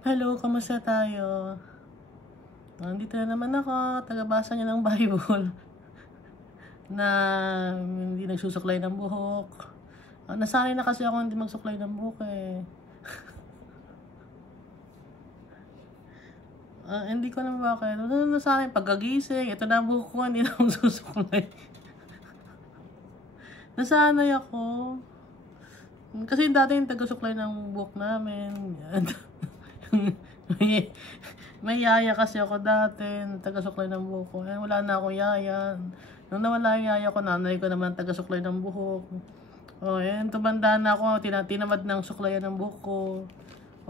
Hello, kamusta tayo? Nandito na naman ako, tagabasa niya ng Bible na hindi nagsusuklay ng buhok. Nasanay na kasi ako hindi magsuklay ng buhok eh. Hindi ko alam bakit. Nasanay pagkagising, ito na ang buhok ko, hindi na ako susuklay. Nasanay ako. Kasi dati yung taga-suklay ng buhok namin. May yaya kasi ako dati, taga-suklay ng buhok ko. Wala na akong yaya. Nung nawala yung yaya ko, nanay ko naman taga-suklay ng buhok. Tumanda na ako, tinamad ng suklayan ng buhok ko.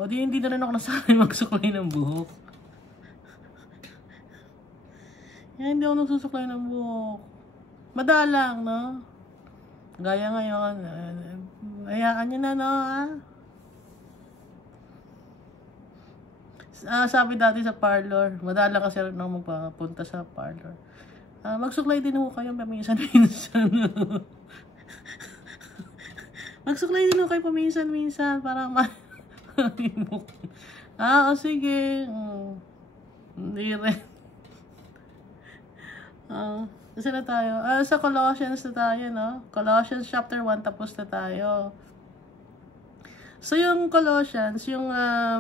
Hindi na rin ako nasanay magsuklay ng buhok. Hindi ako nagsusuklay ng buhok. Madalang, no? Gaya ngayon, hayaan nyo na, no, ha? Sabi dati sa parlor, madala kasi nang magpapunta sa parlor. Magsuklay din ho kayo paminsan-minsan. Magsuklay din ho kayo paminsan-minsan para ma-imok. Sige. Hindi rin. Kasi na tayo. Sa Colossians na tayo, no? Colossians chapter 1, tapos na tayo. So, yung Colossians, yung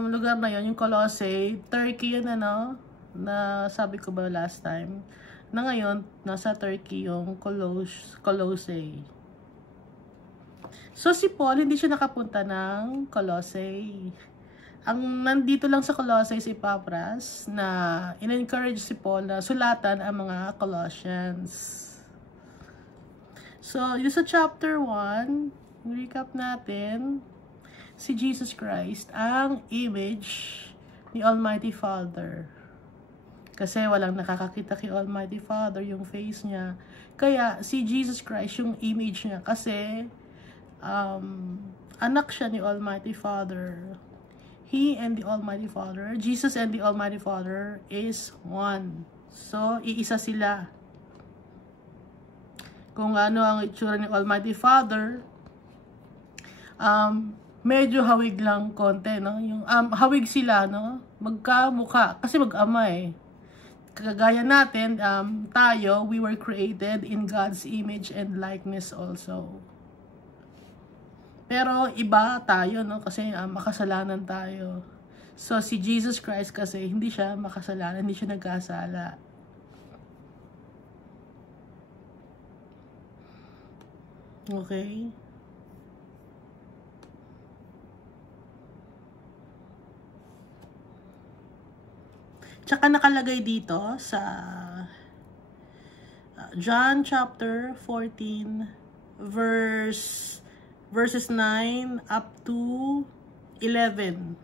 lugar na yun, yung Colossae, Turkey yun, ano? Na sabi ko ba last time? Na ngayon, nasa Turkey yung Colossae. So, si Paul, hindi siya nakapunta ng Colossae. Ang nandito lang sa Colossae si Papras na in-encourage si Paul na sulatan ang mga Colossians. So, yung sa chapter 1, recap natin, si Jesus Christ ang image ni Almighty Father. Kasi walang nakakakita kay Almighty Father yung face niya. Kaya si Jesus Christ yung image niya kasi anak siya ni Almighty Father. He and the Almighty Father, Jesus and the Almighty Father is one. So, iisa sila. Kung ano ang itsura ni Almighty Father, medyo hawig lang konti, no? Yung hawig sila, no? Magkamukha kasi mag-ama eh. Kagaya natin, tayo, we were created in God's image and likeness also. Pero iba tayo, no? Kasi makasalanan tayo. So si Jesus Christ kasi hindi siya makasalanan, hindi siya nagkasala. Okay? Tsaka nakalagay dito sa John chapter 14 verses 9 up to 11.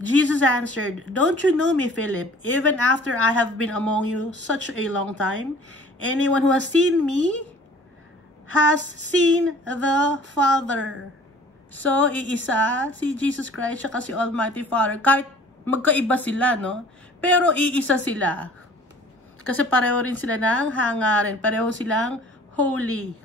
Jesus answered, "Don't you know me, Philip, even after I have been among you such a long time? Anyone who has seen me has seen the Father." So, iisa si Jesus Christ at si Almighty Father. Kahit magkaiba sila, no? Pero iisa sila. Kasi pareho rin sila ng hangarin. Pareho silang holy.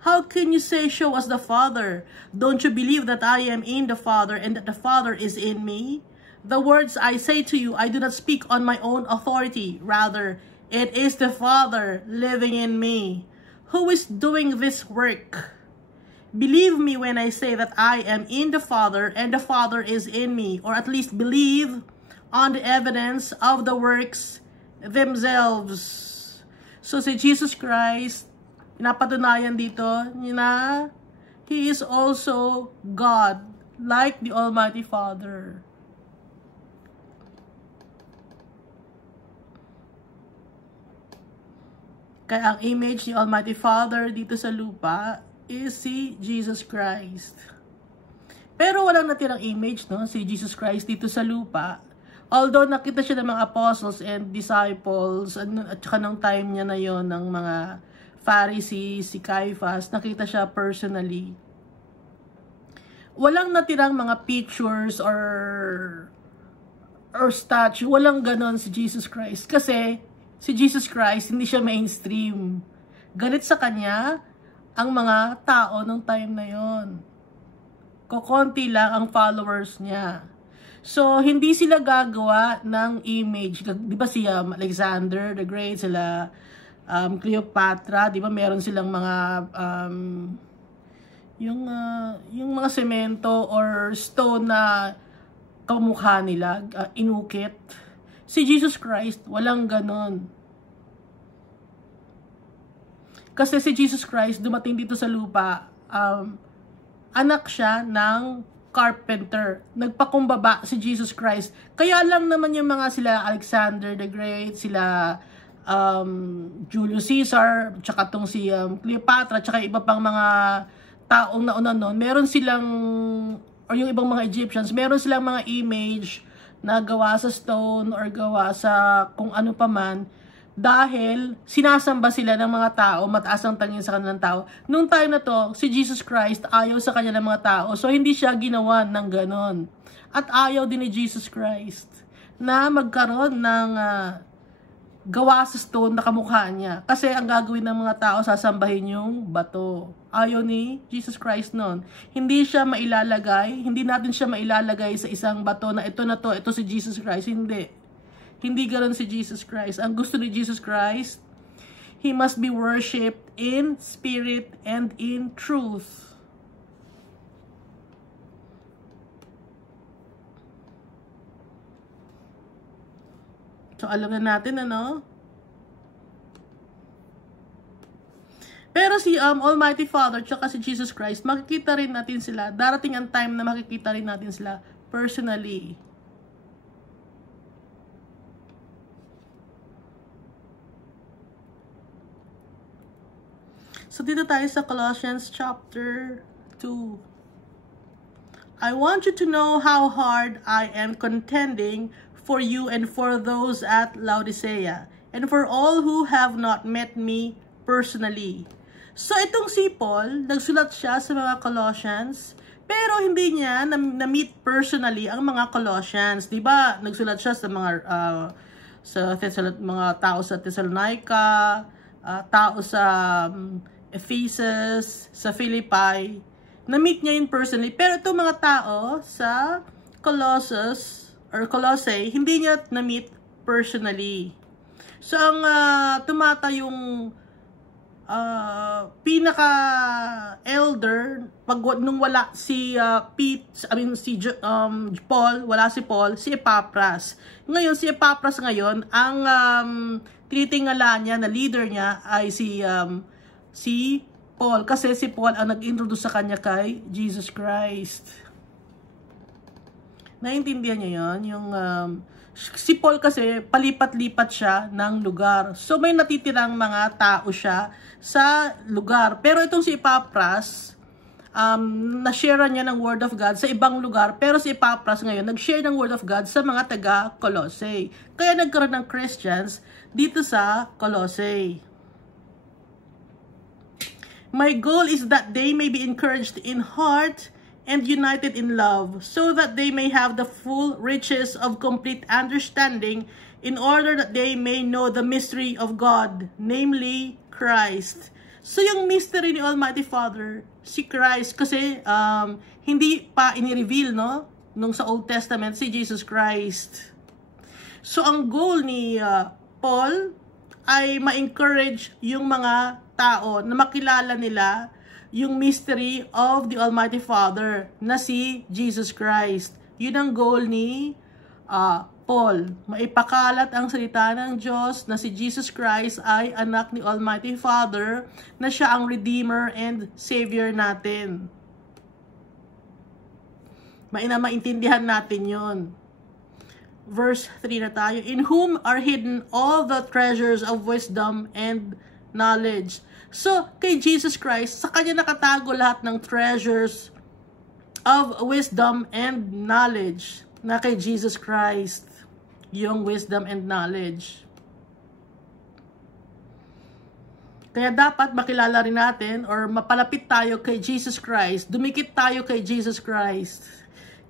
How can you say, "Show us the Father"? Don't you believe that I am in the Father and that the Father is in me? The words I say to you, I do not speak on my own authority. Rather, it is the Father living in me who is doing this work. Believe me when I say that I am in the Father and the Father is in me, or at least believe on the evidence of the works themselves. So si Jesus Christ, napatunayan dito na He is also God, like the Almighty Father. Kaya ang image ni Almighty Father dito sa lupa is si Jesus Christ. Pero walang natirang image, no? Si Jesus Christ dito sa lupa. Although nakita siya ng mga apostles and disciples at saka ng time niya na yon ng mga Pharisees, si Caiaphas, nakita siya personally. Walang natirang mga pictures or statue. Walang ganon si Jesus Christ. Kasi si Jesus Christ, hindi siya mainstream. Galit sa kanya ang mga tao ng time na yon. Kokonti lang ang followers niya. So, hindi sila gagawa ng image. Di ba si Alexander the Great, sila Cleopatra, di ba meron silang mga yung mga semento or stone na kamukha nila, inukit. Si Jesus Christ, walang ganon. Kasi si Jesus Christ, dumating dito sa lupa, anak siya ng carpenter. Nagpakumbaba si Jesus Christ. Kaya lang naman yung mga sila Alexander the Great, sila Julius Caesar, tsaka tong si Cleopatra, tsaka iba pang mga taong nauna noon, meron silang, or yung ibang mga Egyptians, meron silang mga image na gawa sa stone or gawa sa kung ano pa man, dahil sinasamba sila ng mga tao, mataas ang tingin sa kanilang tao. Nung time na to, si Jesus Christ ayaw sa kanya ng mga tao. So, hindi siya ginawa ng ganon. At ayaw din ni Jesus Christ na magkaroon ng gawa sa stone na kamukha niya. Kasi ang gagawin ng mga tao, sasambahin yung bato. Ayaw ni Jesus Christ nun. Hindi siya mailalagay, hindi natin siya mailalagay sa isang bato na ito si Jesus Christ. Hindi. Hindi ganoon si Jesus Christ. Ang gusto ni Jesus Christ, He must be worshipped in spirit and in truth. So, alam na natin, ano? Pero si Almighty Father tsaka si Jesus Christ, makikita rin natin sila. Darating ang time na makikita rin natin sila personally. So, dito tayo sa Colossians chapter 2. I want you to know how hard I am contending for you and for those at Laodicea, and for all who have not met me personally. So, itong si Paul, nagsulat siya sa mga Colossians, pero hindi niya na-meet personally ang mga Colossians. Diba? Nagsulat siya sa mga mga tao sa Thessalonica, tao sa Ephesus, sa Philippi. Na-meet niya yun personally. Pero itong mga tao sa Colossae, hindi niya na-meet personally. So, ang tumatayong pinaka-elder, nung wala si Paul, wala si Paul, si Epaphras. Ngayon, si Epaphras ngayon, ang tinitingala niya, na leader niya, ay si Paul, kasi si Paul ang nag-introduce sa kanya kay Jesus Christ. Naintindihan niyo yun? Yung, si Paul kasi palipat-lipat siya ng lugar. So may natitirang mga tao siya sa lugar. Pero itong si Epaphras, na-share niya ng Word of God sa ibang lugar. Pero si Epaphras ngayon, nag-share ng Word of God sa mga taga-Colossae. Kaya nagkaroon ng Christians dito sa Colossae. My goal is that they may be encouraged in heart and united in love, so that they may have the full riches of complete understanding, in order that they may know the mystery of God, namely Christ. So yung mystery ni Almighty Father, si Christ, kasi hindi pa ini-reveal, no? Nung sa Old Testament, si Jesus Christ. So ang goal ni Paul ay ma-encourage yung mga tao na makilala nila yung mystery of the Almighty Father na si Jesus Christ. Yun ang goal ni Paul. Maipakalat ang salita ng Diyos na si Jesus Christ ay anak ni Almighty Father, na siya ang Redeemer and Savior natin. Maintindihan natin yon. Verse 3 na tayo. In whom are hidden all the treasures of wisdom and knowledge. So, kay Jesus Christ, sa kanya nakatago lahat ng treasures of wisdom and knowledge. Na kay Jesus Christ, yung wisdom and knowledge. Kaya dapat makilala rin natin or mapalapit tayo kay Jesus Christ. Dumikit tayo kay Jesus Christ.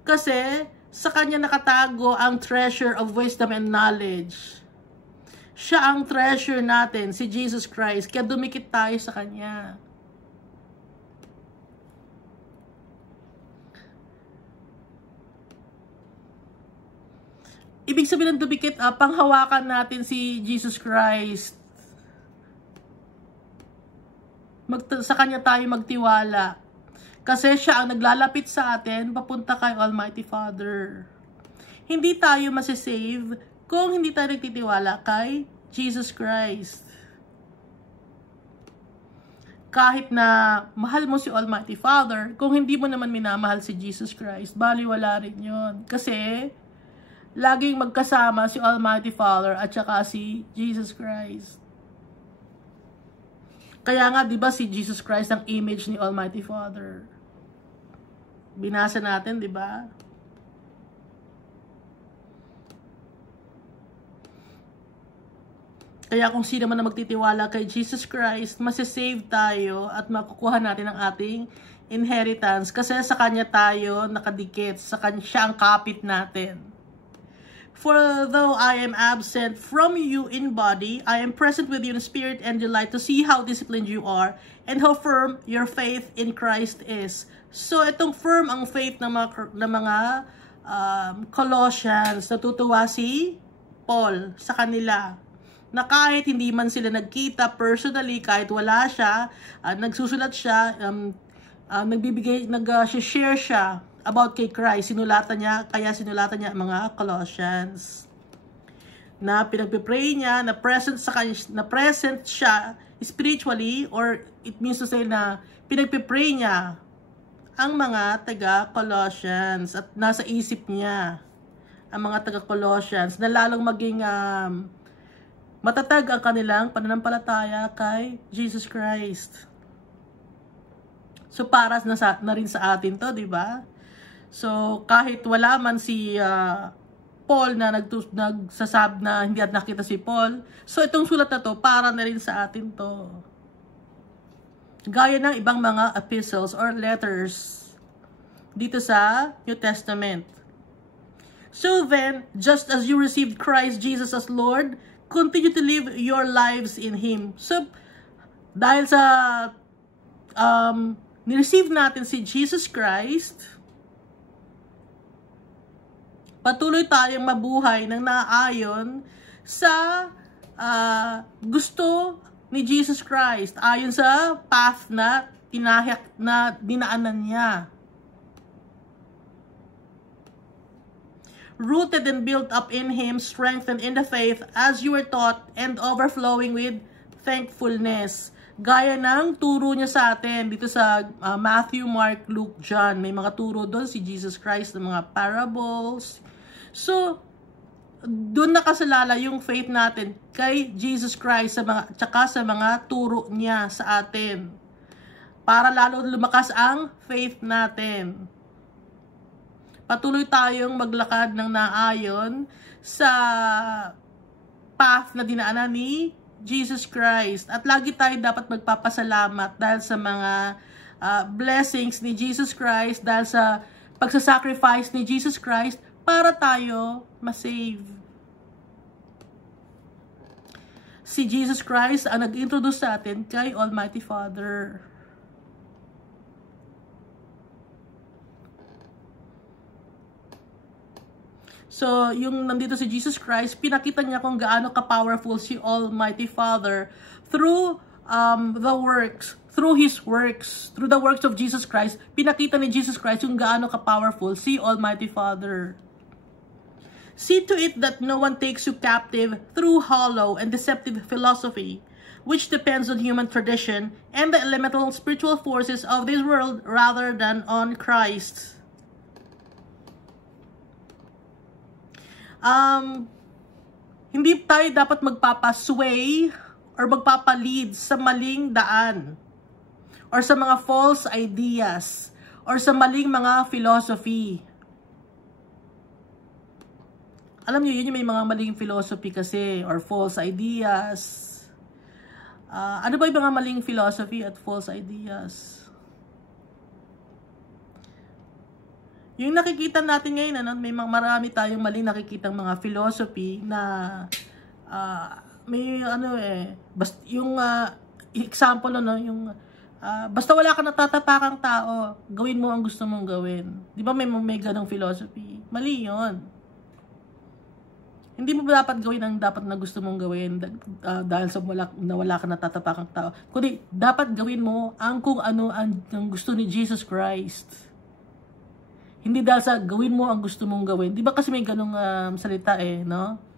Kasi sa kanya nakatago ang treasure of wisdom and knowledge. Siya ang treasure natin, si Jesus Christ. Kaya dumikit tayo sa kanya. ibig sabihin ng dumikit, panghawakan natin si Jesus Christ. Sa Kanya tayo magtiwala. Kasi siya ang naglalapit sa atin papunta kay Almighty Father. Hindi tayo masisave kung hindi tayo nagtitiwala kay Jesus Christ. Kahit na mahal mo si Almighty Father, kung hindi mo naman minamahal si Jesus Christ, baliwala rin yun. Kasi, laging magkasama si Almighty Father at saka si Jesus Christ. Kaya nga, di ba si Jesus Christ ang image ni Almighty Father? Binasa natin, di ba? Kaya kung sino man na magtitiwala kay Jesus Christ, masisave tayo at makukuha natin ang ating inheritance. Kasi sa Kanya tayo nakadikit, sa Kanya siya ang kapit natin. For though I am absent from you in body, I am present with you in spirit and delight to see how disciplined you are and how firm your faith in Christ is. So itong firm ang faith ng mga Colossians, natutuwa si Paul sa kanila. Na kahit hindi man sila nagkita personally, kahit wala siya, nagsusulat siya, nag-share siya about kay Christ. Kaya sinulatan niya mga Colossians. Na pinagpipray niya, na present siya spiritually, or it means to say na pinagpipray niya ang mga taga-Colossians at nasa isip niya ang mga taga-Colossians na lalong maging matatag ang kanilang pananampalataya kay Jesus Christ. So para na rin sa atin to, di ba? So kahit wala man si Paul na nagsasab na hindi at nakita si Paul, so itong sulat na to para na rin sa atin to. Gaya ng ibang mga epistles or letters dito sa New Testament. So then, just as you received Christ Jesus as Lord, continue to live your lives in Him. So, dahil sa nireceive natin si Jesus Christ, patuloy tayong mabuhay ng naayon sa gusto ni Jesus Christ, ayon sa path na dinaanan niya. Rooted and built up in Him, strengthened in the faith as you were taught, and overflowing with thankfulness. Gaya ng turo niya sa atin dito sa Matthew, Mark, Luke, John. May mga turo doon si Jesus Christ ng mga parables. So, doon nakasalala yung faith natin kay Jesus Christ tsaka sa mga turo niya sa atin. Para lalo lumakas ang faith natin. Patuloy tayong maglakad ng naayon sa path na dinaanan ni Jesus Christ. At lagi tayo dapat magpapasalamat dahil sa mga blessings ni Jesus Christ, dahil sa pagsasacrifice ni Jesus Christ para tayo masave. Si Jesus Christ ang nag-introduce sa atin kay Almighty Father. So, yung nandito si Jesus Christ, pinakita niya kung gaano ka-powerful si Almighty Father through His works, through the works of Jesus Christ. Pinakita ni Jesus Christ yung gaano ka-powerful si Almighty Father. See to it that no one takes you captive through hollow and deceptive philosophy, which depends on human tradition and the elemental spiritual forces of this world rather than on Christ. Hindi tayo dapat magpapasway or magpapalead sa maling daan or sa mga false ideas or sa maling mga philosophy. Alam niyo, yun yung may mga maling philosophy kasi or false ideas. Ano ba yung mga maling philosophy at false ideas? Yung nakikita natin ngayon, may marami tayong maling nakikitang mga philosophy na may yung example yung basta wala ka natatapakang tao, gawin mo ang gusto mong gawin. Di ba may ganong philosophy? Mali yun. Hindi mo dapat gawin ang dapat na gusto mong gawin dahil sa wala ka natatapakang tao. Kundi dapat gawin mo ang kung ano ang gusto ni Jesus Christ. Hindi dahil sa gawin mo ang gusto mong gawin. Di ba kasi may ganong salita no?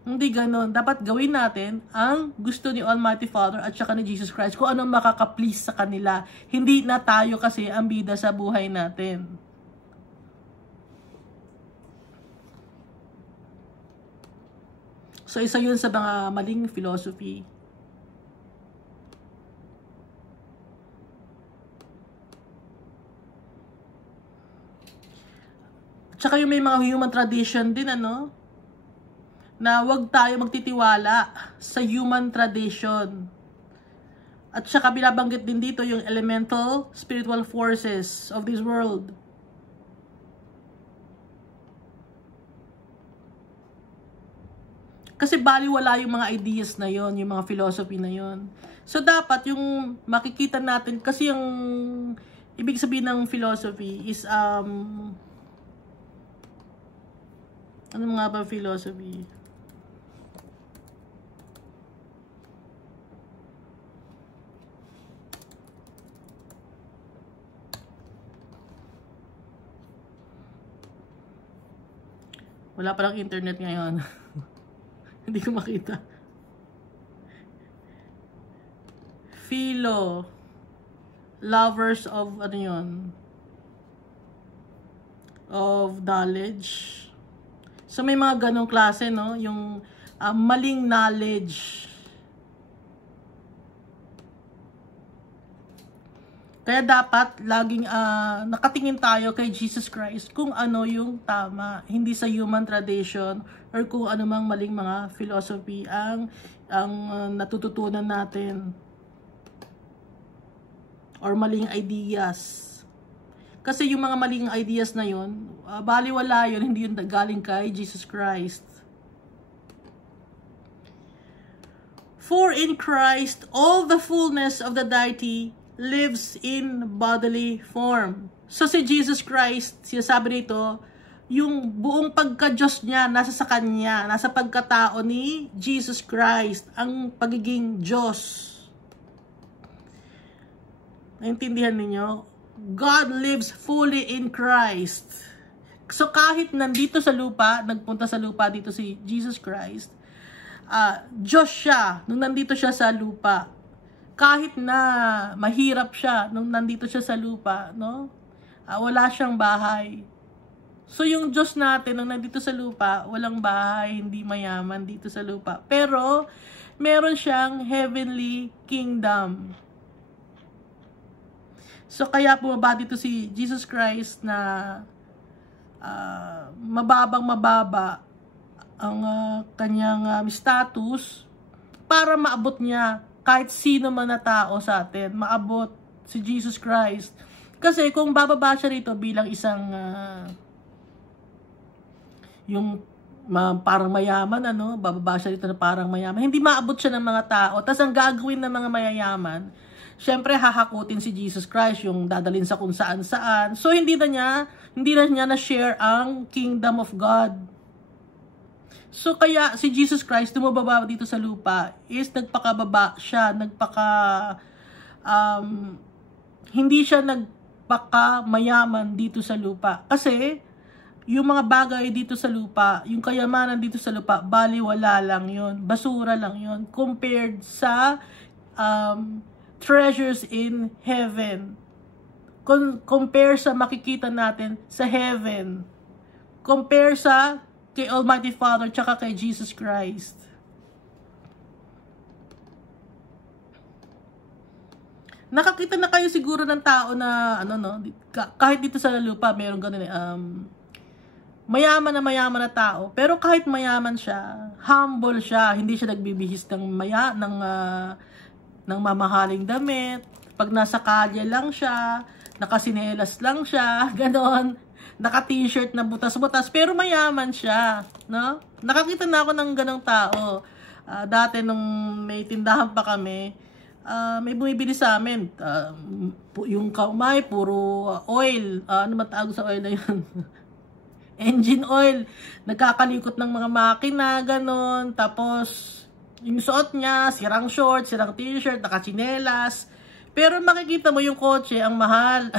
Hindi ganon. Dapat gawin natin ang gusto ni Almighty Father at saka ni Jesus Christ. Kung anong makaka-please sa kanila. Hindi na tayo kasi ang bida sa buhay natin. So, isa yun sa mga maling philosophy. Tsaka yung may mga human tradition din, na wag tayo magtitiwala sa human tradition. At saka binabanggit din dito yung elemental spiritual forces of this world. Kasi baliwala yung mga ideas na yon, yung mga philosophy na yon. So dapat yung makikita natin, kasi yung ibig sabihin ng philosophy is ano nga ba philosophy? Wala palang internet ngayon. Hindi ko makita. Philo. Lovers of, ano yun? Of knowledge. So, may mga ganong klase, no? Yung maling knowledge. Kaya dapat laging nakatingin tayo kay Jesus Christ kung ano yung tama, hindi sa human tradition or kung ano mang maling mga philosophy ang natututunan natin or maling ideas. Kasi yung mga maling ideas na yun, baliwala yun, hindi yun galing kay Jesus Christ. For in Christ all the fullness of the deity lives in bodily form. So si Jesus Christ, sinasabi nito, yung buong pagka-Diyos niya nasa sa kanya, nasa pagkatao ni Jesus Christ, ang pagiging Diyos. Naintindihan ninyo? God lives fully in Christ. So kahit nandito sa lupa, nagpunta sa lupa dito si Jesus Christ, Diyos siya nung nandito siya sa lupa. Kahit na mahirap siya nung nandito siya sa lupa, no? Wala siyang bahay. So yung Diyos natin nung nandito sa lupa, walang bahay, hindi mayaman dito sa lupa. Pero meron siyang heavenly kingdom. So kaya bumaba dito si Jesus Christ na mababang mababa ang kanyang status para maabot niya kahit sino man na tao sa atin, maabot si Jesus Christ. Kasi kung bababa siya rito bilang isang yung parang mayaman, bababa siya dito na parang mayaman, hindi maabot siya ng mga tao. Tapos ang gagawin ng mga mayayaman, syempre hahakutin si Jesus Christ, yung dadalhin sa kung saan saan. So hindi na niya na-share ang kingdom of God. So kaya si Jesus Christ tumababa dito sa lupa is nagpakababa siya, hindi siya nagpakamayaman dito sa lupa. Kasi yung mga bagay dito sa lupa, yung kayamanan dito sa lupa, baliwala lang yun, basura lang yun compared sa treasures in heaven. Compare sa makikita natin sa heaven. Compare sa kay Almighty Father tsaka kay Jesus Christ. Nakakita na kayo siguro ng tao na kahit dito sa lupa mayroong ganun mayaman na tao, pero kahit mayaman siya, humble siya, hindi siya nagbibihis ng mamahaling damit. Pag nasa kalye lang siya, nakasinelas lang siya, ganon. Naka-t-shirt na butas-butas, pero mayaman siya, no? Nakakita na ako ng ganong tao. Dati nung may tindahan pa kami, may bumibili sa amin. Yung kaumay, puro oil. Ano matawag sa oil na yun? engine oil, nagkakalikot ng mga makina, ganon. Tapos, yung suot niya, sirang short, sirang t-shirt, nakachinelas. Pero makikita mo yung kotse, ang mahal.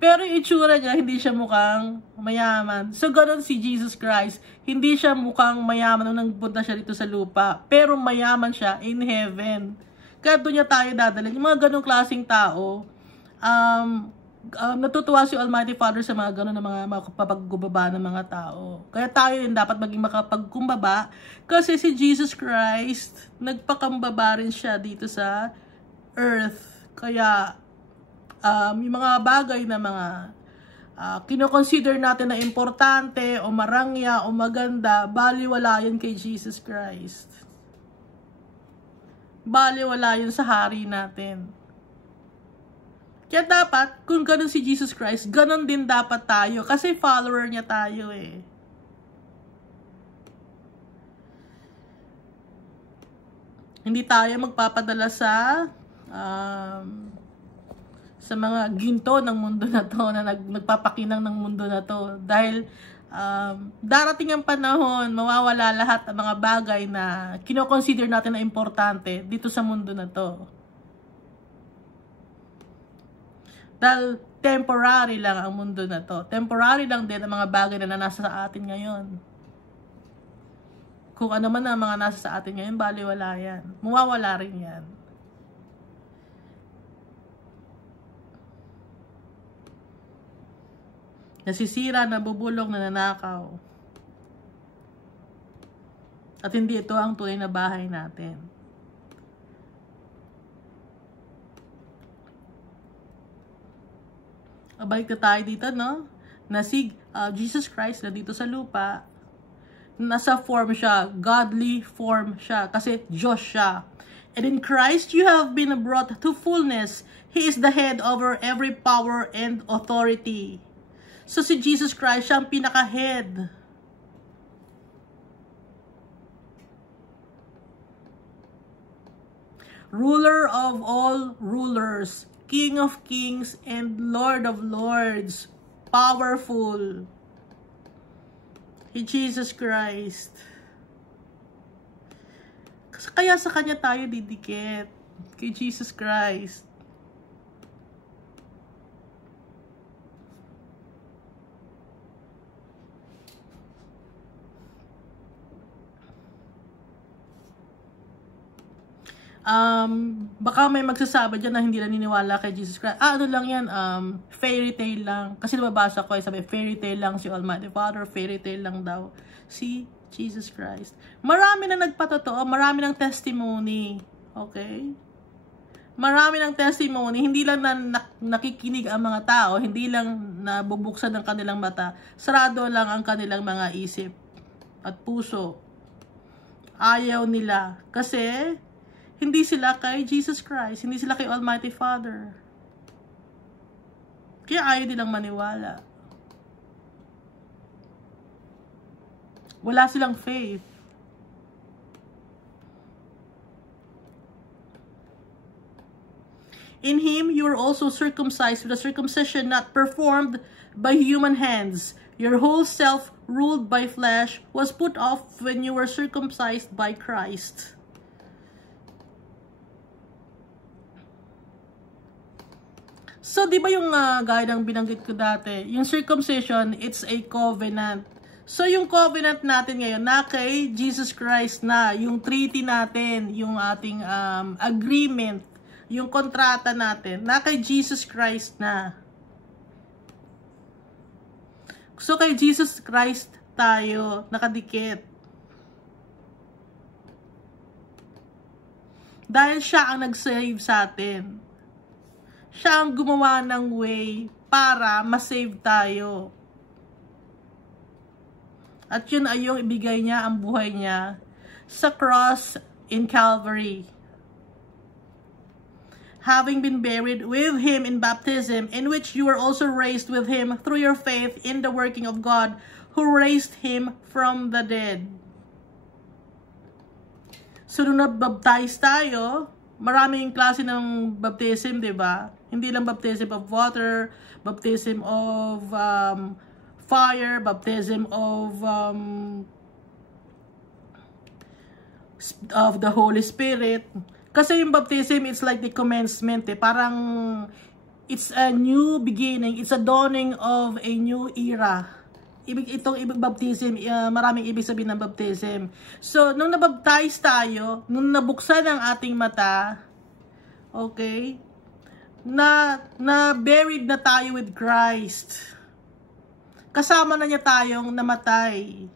Pero yung itsura niya, hindi siya mukhang mayaman. So, ganon si Jesus Christ. Hindi siya mukhang mayaman nung nagpunta siya dito sa lupa. Pero mayaman siya in heaven. Kaya doon niya tayo dadalhin. Yung mga ganong klaseng tao, natutuwa si Almighty Father sa mga ganon na mga makapagbaba ng mga tao. Kaya tayo din dapat maging makapagkumbaba. Kasi si Jesus Christ, nagpakambaba rin siya dito sa earth. Kaya, yung mga bagay na mga kinoconsider natin na importante o marangya o maganda, baliwala yun kay Jesus Christ. Baliwala yun sa hari natin. Kaya dapat, kung ganun si Jesus Christ, ganun din dapat tayo. Kasi follower niya tayo eh. Hindi tayo magpapadala sa mga ginto ng mundo na to, na nagpapakinang ng mundo na to. Dahil darating ang panahon, mawawala lahat ng mga bagay na kinoconsider natin na importante dito sa mundo na to. Dahil temporary lang ang mundo na to. Temporary lang din ang mga bagay na nasa sa atin ngayon. Kung ano man ang mga nasa sa atin ngayon, baliwala yan. Mawawala rin yan. Nasisira, nabubulok, nananakaw. At hindi ito ang tunay na bahay natin. Balik na tayo dito, no? Na si Jesus Christ na dito sa lupa, nasa form siya, godly form siya, kasi Diyos siya. And in Christ, you have been brought to fullness. He is the head over every power and authority. So si Jesus Christ, siya ang pinaka-head. Ruler of all rulers, King of kings and Lord of lords, powerful. Jesus Christ. Kaya sa kanya tayo didikit, kay Jesus Christ. Baka may magsasabi dyan na hindi na niniwala kay Jesus Christ. Ano lang yan, fairy tale lang. Kasi nababasa ko, sabi, fairy tale lang si Almighty Father, fairy tale lang daw si Jesus Christ. Marami na nagpatotoo, marami ng testimony. Okay? Marami ng testimony, hindi lang na nakikinig ang mga tao, hindi lang nabubuksan ang kanilang mata, sarado lang ang kanilang mga isip at puso. Ayaw nila. Kasi hindi sila kay Jesus Christ. Hindi sila kay Almighty Father. Kaya ayaw nilang maniwala. Wala silang faith. In Him, you are also circumcised with a circumcision not performed by human hands. Your whole self, ruled by flesh, was put off when you were circumcised by Christ. So, di ba yung gaya ng binanggit ko dati, yung circumcision, it's a covenant. So, yung covenant natin ngayon, na kay Jesus Christ na, yung treaty natin, yung ating agreement, yung kontrata natin, na kay Jesus Christ na. So, kay Jesus Christ tayo nakadikit. Dahil siya ang nag-save sa atin. Siya ang gumawa ng way para ma-save tayo. At yun ay yung ibigay niya ang buhay niya sa cross in Calvary. Having been buried with Him in baptism, in which you were also raised with Him through your faith in the working of God, who raised Him from the dead. So, nung nabaptize tayo, maraming klase ng baptism, di ba? Hindi lang baptism of water, baptism of fire, baptism of the Holy Spirit. Kasi yung baptism, it's like the commencement eh. Parang it's a new beginning, it's a dawning of a new era. Itong baptism, maraming ibig sabihin ng baptism. So, nung nabaptize tayo, nung nabuksan ang ating mata, okay, na buried na tayo with Christ. Kasama na niya tayong namatay.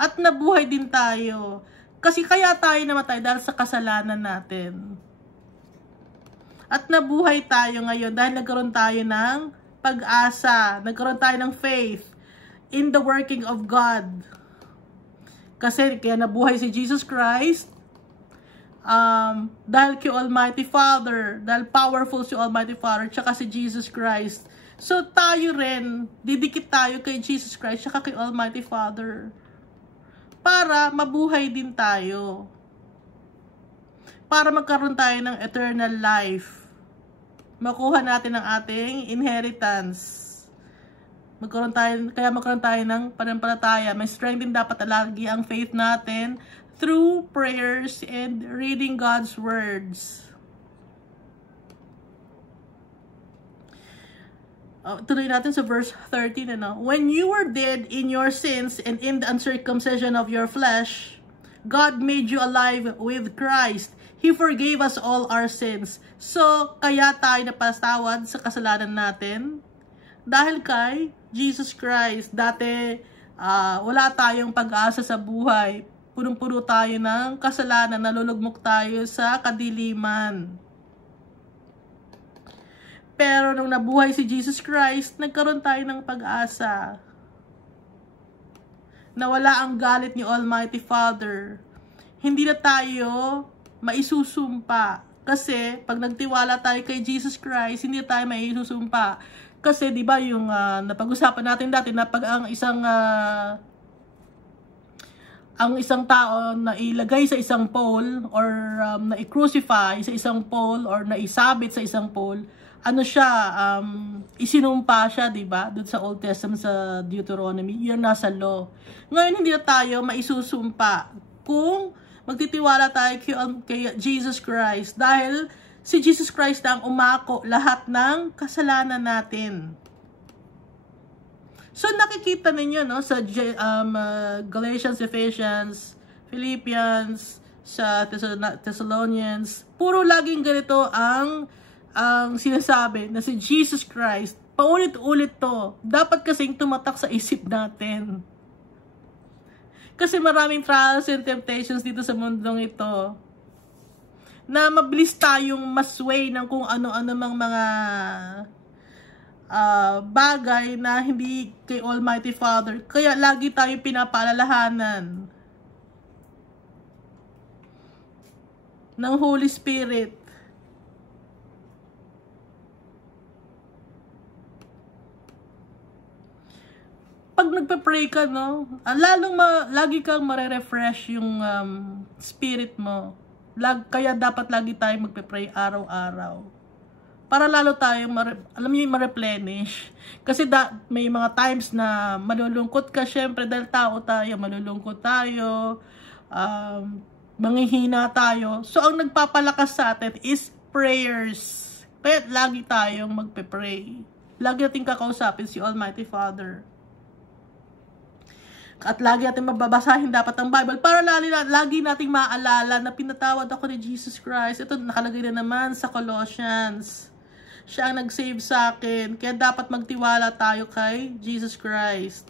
At nabuhay din tayo. Kasi kaya tayo namatay dahil sa kasalanan natin. At nabuhay tayo ngayon dahil nagkaroon tayo ng pag-asa, nagkaroon tayo ng faith in the working of God. Kasi kaya nabuhay si Jesus Christ, dahil kay Almighty Father, dahil powerful si Almighty Father, tsaka si Jesus Christ. So tayo rin, didikit tayo kay Jesus Christ, tsaka kay Almighty Father. Para mabuhay din tayo. Para magkaroon tayo ng eternal life. Makuha natin ang ating inheritance. Kaya magkaroon tayo ng pananampalataya. May strength din dapat lagi ang faith natin through prayers and reading God's words. Tuloy natin sa verse 13. When you were dead in your sins and in the uncircumcision of your flesh, God made you alive with Christ. He forgave us all our sins. So, kaya tayo napatawad sa kasalanan natin dahil kay Jesus Christ. Dati, wala tayong pag-asa sa buhay. Punong-puno tayo ng kasalanan, nalulugmok tayo sa kadiliman. Pero nung nabuhay si Jesus Christ, nagkaroon tayo ng pag-asa. Nawala ang galit ni Almighty Father. Hindi na tayo maisusumpa. Kasi pag nagtiwala tayo kay Jesus Christ, hindi tayo maisusumpa. Kasi 'di ba yung napag-usapan natin dati na pag ang isang tao na ilagay sa isang pole or na i-crucify sa isang pole or na isabit sa isang pole, isinumpa siya, 'di ba? Doon sa Old Testament sa Deuteronomy, 'yun nasa law. Ngayon hindi na tayo maisusumpa kung magtitiwala tayo kay Jesus Christ dahil si Jesus Christ ang umako lahat ng kasalanan natin. So nakikita ninyo sa Galatians, Ephesians, Philippians, sa Thessalonians, puro laging ganito ang sinasabi na si Jesus Christ, paulit-ulit to. Dapat kasing tumatak sa isip natin. Kasi maraming trials and temptations dito sa mundong ito na mabilis tayong masway ng kung ano-ano mang mga bagay na hindi kay Almighty Father. Kaya lagi tayong pinapaalalahanan ng Holy Spirit. Pag nagpe-pray ka, lagi kang mare-refresh yung spirit mo. Kaya dapat lagi tayong magpe-pray araw-araw. Para lalo tayong ma-replenish. Kasi may mga times na malulungkot ka, syempre dahil tao tayo, malulungkot tayo, manghihina tayo. So, ang nagpapalakas sa atin is prayers. Kaya lagi tayong magpe-pray. Lagi natin kakausapin si Almighty Father. At lagi natin mababasahin dapat ang Bible para lagi nating maalala na pinatawad ako ni Jesus Christ. Ito nakalagay na naman sa Colossians. Siya ang nag-save sa akin. Kaya dapat magtiwala tayo kay Jesus Christ.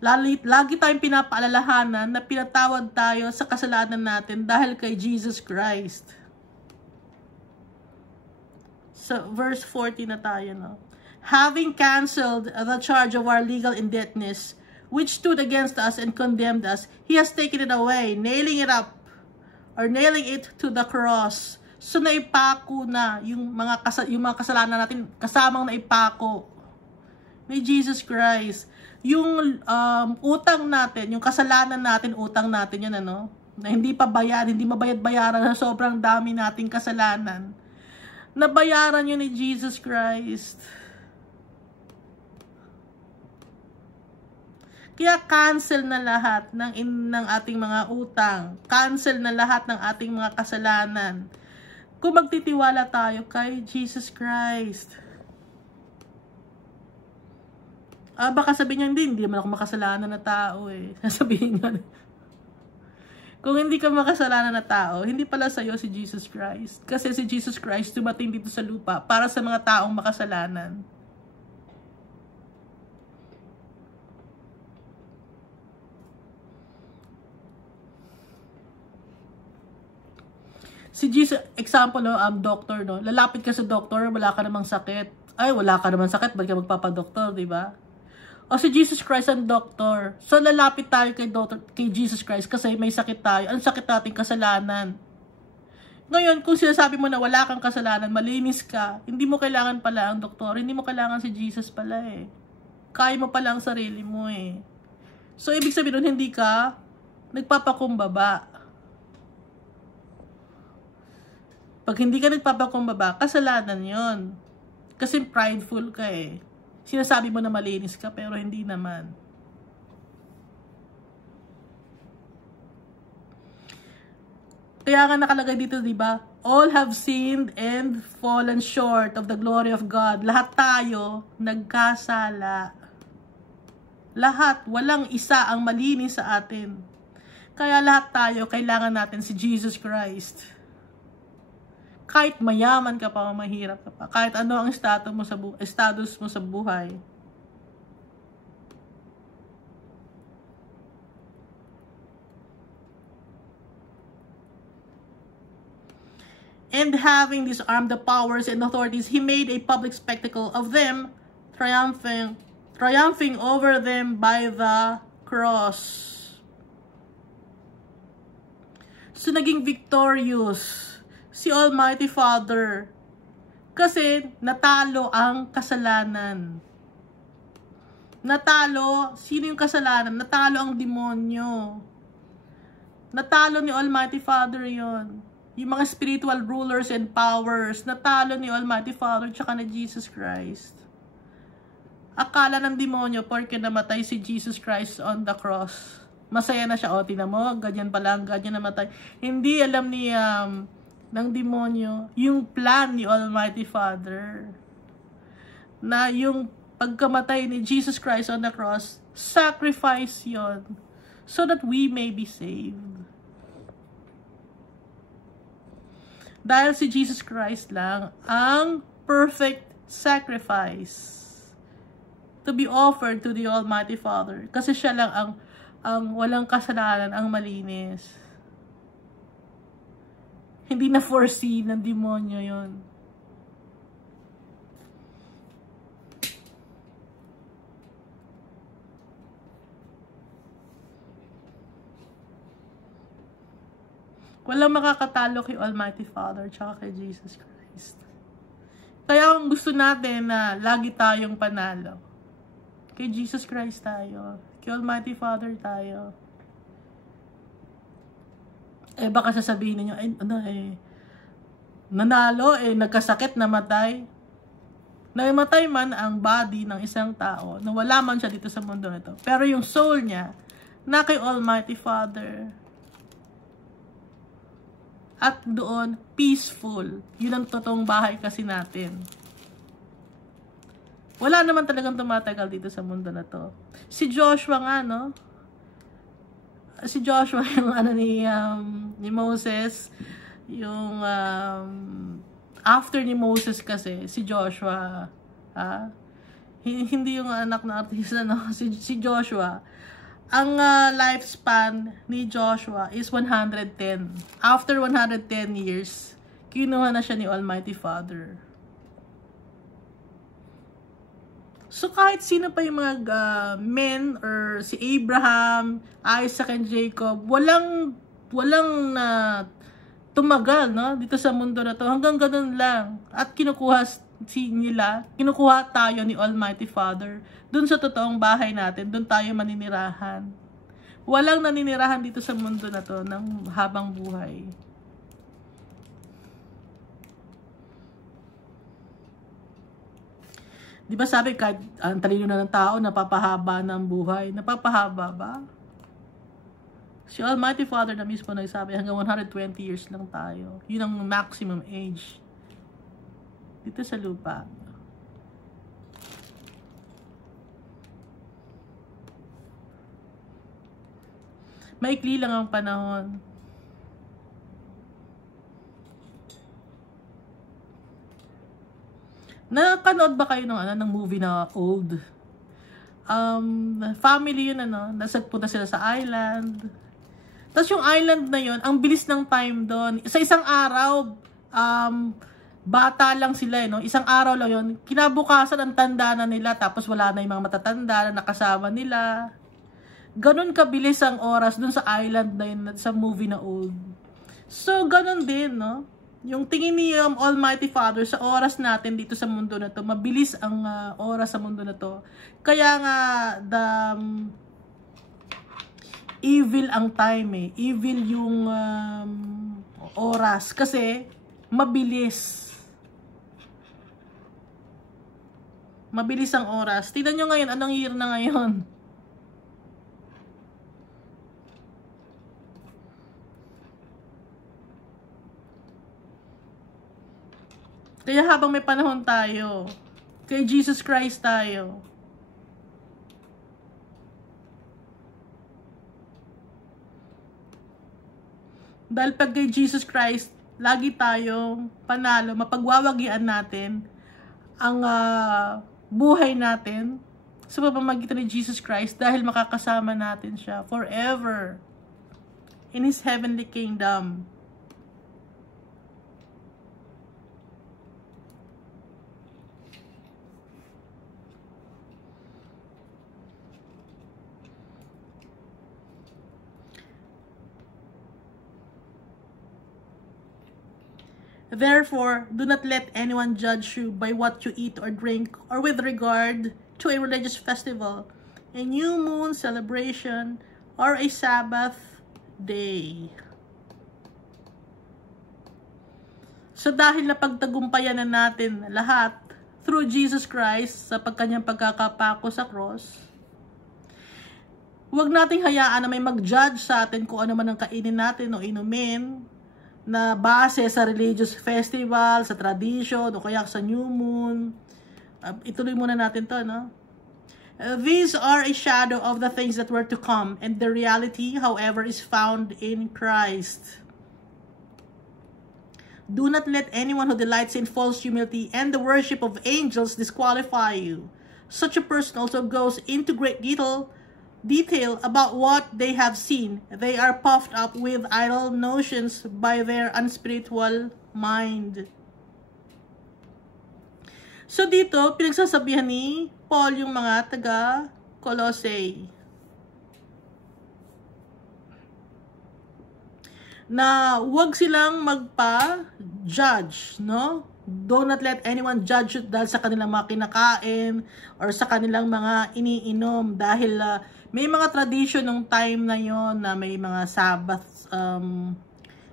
Lagi tayong pinapaalalahanan na pinatawad tayo sa kasalanan natin dahil kay Jesus Christ. So, verse 40 na tayo, Having canceled the charge of our legal indebtedness, which stood against us and condemned us, He has taken it away, nailing it to the cross. So naipako na yung mga kasalanan natin, kasamang naipako ni Jesus Christ. Yung utang natin, yung kasalanan natin, utang natin yan, na hindi pa bayad, hindi mabayad-bayaran sa sobrang dami nating kasalanan. Nabayaran yun ni Jesus Christ. Kaya cancel na lahat ng ating mga utang. Cancel na lahat ng ating mga kasalanan. Kung magtitiwala tayo kay Jesus Christ. Baka sabihin niya, hindi naman ako makasalanan na tao eh. Sabihin niya, kung hindi ka makasalanan na tao, hindi pala sa'yo si Jesus Christ. Kasi si Jesus Christ dumating dito sa lupa para sa mga taong makasalanan. Si Jesus, example, no, doctor, no, lalapit ka sa doktor, wala ka namang sakit. Ay, wala ka namang sakit, ba't ka magpapadoktor, di ba? O si Jesus Christ ang doktor. So lalapit tayo kay Jesus Christ kasi may sakit tayo. Ang sakit nating kasalanan. Ngayon, kung sinasabi mo na wala kang kasalanan, malinis ka, hindi mo kailangan pala ang doktor, hindi mo kailangan si Jesus pala eh. Kaya mo pala ang sarili mo eh. So ibig sabihin nun, hindi ka nagpapakumbaba. Pag hindi ka nagpapakumbaba, kasalanan yon. Kasi prideful ka eh. Sinasabi mo na malinis ka, pero hindi naman. Kaya nga nakalagay dito, di ba? All have sinned and fallen short of the glory of God. Lahat tayo nagkasala. Lahat, walang isa ang malinis sa atin. Kaya lahat tayo, kailangan natin si Jesus Christ. Kahit mayaman ka pa o mahirap ka pa, kahit ano ang status mo sa buhay. And having disarmed the powers and authorities, he made a public spectacle of them, triumphing over them by the cross. So naging victorious si Almighty Father. Kasi natalo ang kasalanan. Natalo, sino yung kasalanan? Natalo ang demonyo. Natalo ni Almighty Father yon. Yung mga spiritual rulers and powers, natalo ni Almighty Father tsaka ni Jesus Christ. Akala ng demonyo, porque namatay si Jesus Christ on the cross, masaya na siya. O, tingnan mo, ganyan pala, ganyan namatay. Hindi alam ni ng demonyo yung plan ni Almighty Father na yung pagkamatay ni Jesus Christ on the cross, sacrifice yon so that we may be saved. Dahil si Jesus Christ lang ang perfect sacrifice to be offered to the Almighty Father, kasi siya lang ang walang kasalanan, ang malinis. Hindi na foresee ng demonyo yon. Walang makakatalo kay Almighty Father tsaka kay Jesus Christ. Kaya kung gusto natin na lagi tayong panalo, kay Jesus Christ tayo, kay Almighty Father tayo. Baka sasabihin niyo, nanalo, nagkasakit, namatay. Namatay man ang body ng isang tao, nawala man siya dito sa mundo na ito. Pero yung soul niya, na kay Almighty Father. At doon, peaceful. Yun ang totoong bahay kasi natin. Wala naman talagang tumatagal dito sa mundo na to. Si Joshua nga, no? Si Joshua, yung ni Moses, yung after ni Moses kasi, si Joshua, hindi yung anak na artista, no? Si Joshua, ang lifespan ni Joshua is 110. After 110 years, kinuha na siya ni Almighty Father. So kahit sino pa yung mga men or si Abraham, Isaac and Jacob, walang tumagal, no, dito sa mundo na to. Hanggang ganun lang. At kinukuha tayo ni Almighty Father. Dun sa totoong bahay natin, dun tayo maninirahan. Walang naninirahan dito sa mundo na to ng habang buhay. Di ba sabi, kahit ang talino na ng tao, napapahaba ng buhay. Napapahaba ba? Si Almighty Father na mismo nagsabi, hanggang 120 years lang tayo. Yun ang maximum age dito sa lupa. Maikli lang ang panahon. Nakapanood ba kayo ng movie na Old? Family yun, nasagpunta sila sa island. Tapos yung island na yun, ang bilis ng time doon. Sa isang araw, bata lang sila, Isang araw lang yun. Kinabukasan ang tanda na nila, tapos wala na yung mga matatanda na nakasama nila. Ganon kabilis ang oras dun sa island na yun, sa movie na Old. So, ganon din, Yung tingin ni Almighty Father sa oras natin dito sa mundo na to, mabilis ang oras sa mundo na to. Kaya nga, evil ang time Evil yung oras. Kasi, mabilis. Mabilis ang oras. Tignan nyo ngayon, anong year na ngayon? Kaya habang may panahon tayo, kay Jesus Christ tayo. Dahil pag kay Jesus Christ, lagi tayong panalo, mapagwawagian natin ang buhay natin sa pamamagitan ni Jesus Christ dahil makakasama natin siya forever in His heavenly kingdom. Therefore, do not let anyone judge you by what you eat or drink, or with regard to a religious festival, a new moon celebration, or a Sabbath day. So dahil napagtagumpayan na natin lahat through Jesus Christ sa pagkanyang pagkakapako sa cross, huwag nating hayaan na may mag-judge sa atin kung ano man ang kainin natin o inumin, na base sa religious festival, sa tradition, o kaya sa new moon. Ituloy muna natin to, These are a shadow of the things that were to come, and the reality, however, is found in Christ. Do not let anyone who delights in false humility and the worship of angels disqualify you. Such a person also goes into great detail about what they have seen. They are puffed up with idle notions by their unspiritual mind. So dito, pinagsasabihan ni Paul yung mga taga Colossae na huwag silang magpa-judge, Do not let anyone judge you dahil sa kanilang mga kinakain or sa kanilang mga iniinom dahil may mga tradition ng time na yon na may mga Sabbath,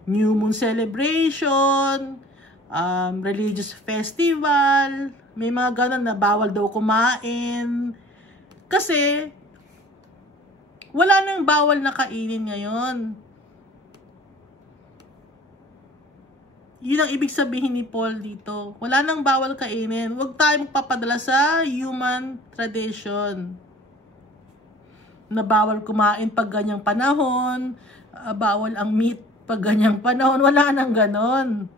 new moon celebration, religious festival, may mga ganon na bawal daw kumain. Kasi wala nang bawal na kainin ngayon. Yun ang ibig sabihin ni Paul dito. Wala nang bawal kainin. Huwag tayo magpapadala sa human tradition. Na bawal kumain pag ganyang panahon. Bawal ang meat pag ganyang panahon. Wala nang ganon.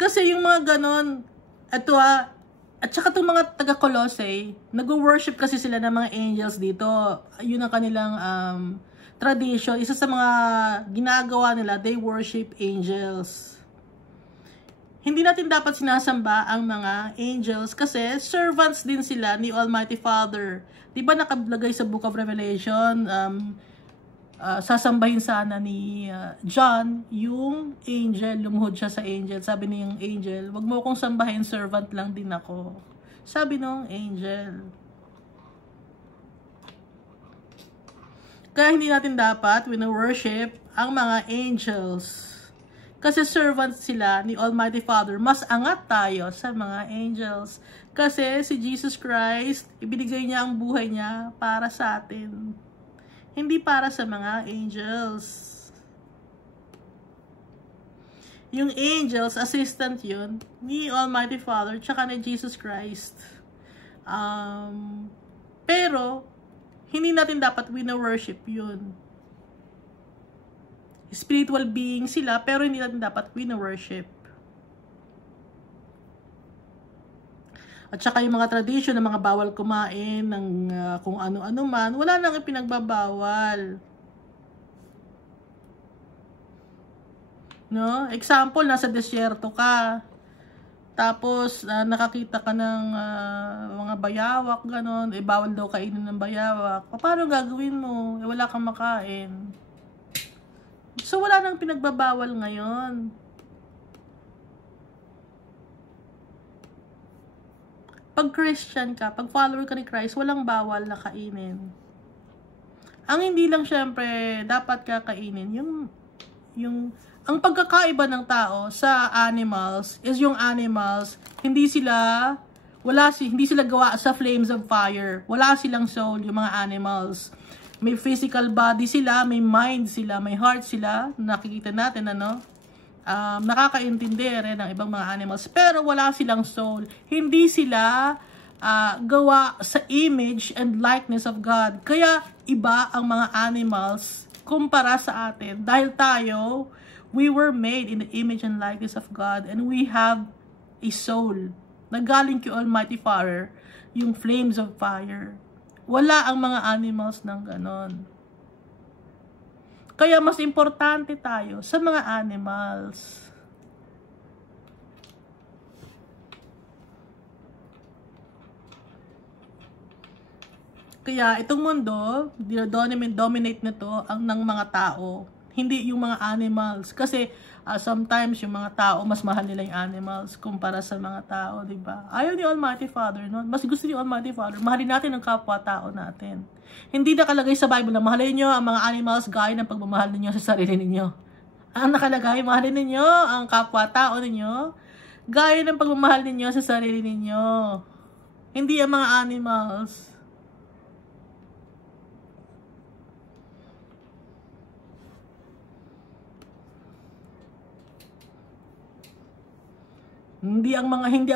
Kasi yung mga ganon, at saka itong mga taga-Colossae, nag-worship kasi sila ng mga angels dito. Yun ang kanilang tradition. Isa sa mga ginagawa nila, they worship angels. Hindi natin dapat sinasamba ang mga angels kasi servants din sila ni Almighty Father. Diba nakablagay sa Book of Revelation, sasambahin sana ni John yung angel, lumuhod siya sa angel. Sabi niyang angel, wag mo akong sambahin, servant lang din ako. Sabi nung angel. Kaya hindi natin dapat wino-worship ang mga angels. Kasi servants sila ni Almighty Father. Mas angat tayo sa mga angels. Kasi si Jesus Christ, ibinigay niya ang buhay niya para sa atin. Hindi para sa mga angels. Yung angels, assistant yun, ni Almighty Father, tsaka ni Jesus Christ. Pero, hindi natin dapat wino-worship yun. Spiritual being sila, pero hindi natin dapat wino-worship. At saka yung mga tradition ng mga bawal kumain ng kung ano-ano man, wala nang ipinagbabawal. No? Example, nasa desyerto ka. Tapos, nakakita ka ng mga bayawak, ganon. Bawal daw kainin ng bayawak. Paano gagawin mo? Wala kang makain. So, wala nang pinagbabawal ngayon. Pag Christian ka, pag follower ka ni Christ, walang bawal na kainin. Ang hindi lang syempre dapat kakainin, ang pagkakaiba ng tao sa animals is yung animals, hindi sila gawa sa flames of fire. Wala silang soul, yung mga animals. May physical body sila, may mind sila, may heart sila. Nakikita natin, nakakaintindi rin ng ibang mga animals, pero wala silang soul. Hindi sila gawa sa image and likeness of God. Kaya iba ang mga animals kumpara sa atin. Dahil tayo, we were made in the image and likeness of God, and we have a soul. Nagaling kay Almighty Father, yung flames of fire. Wala ang mga animals ng ganon. Kaya mas importante tayo sa mga animals. Kaya itong mundo, dominate na to ang ng mga tao. Hindi yung mga animals. Kasi sometimes yung mga tao, mas mahal nila yung animals kumpara sa mga tao, diba? Ayaw ni Almighty Father, no? Mas gusto ni Almighty Father, mahalin natin ang kapwa-tao natin. Hindi nakalagay sa Bible na mahalin nyo ang mga animals gaya ng pagmamahal ninyo sa sarili ninyo. Ang nakalagay, mahalin ninyo ang kapwa-tao ninyo gaya ng pagmamahal ninyo sa sarili ninyo. Hindi ang mga animals. Hindi ang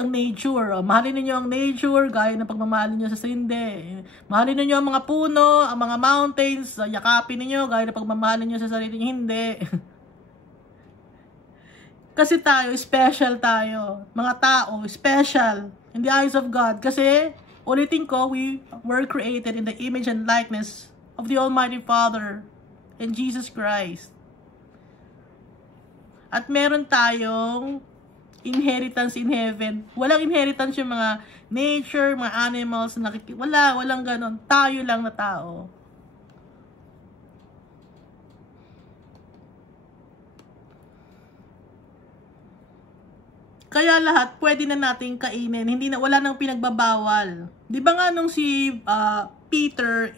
nature. Mahalin niyo ang nature gaya ng pagmamahal niyo sa hindi. Mahalin niyo ang mga puno, ang mga mountains, yakapin niyo gaya ng pagmamahal niyo sa sarili niyo, hindi. Kasi tayo, special tayo. Mga tao, special in the eyes of God. Kasi, ulitin ko, we were created in the image and likeness of the Almighty Father and Jesus Christ. At meron tayong inheritance in heaven. Walang inheritance yung mga nature, mga animals, walang ganon. Tayo lang na tao. Kaya lahat pwede na nating kainin. Wala nang pinagbabawal. 'Di ba nga nung si Peter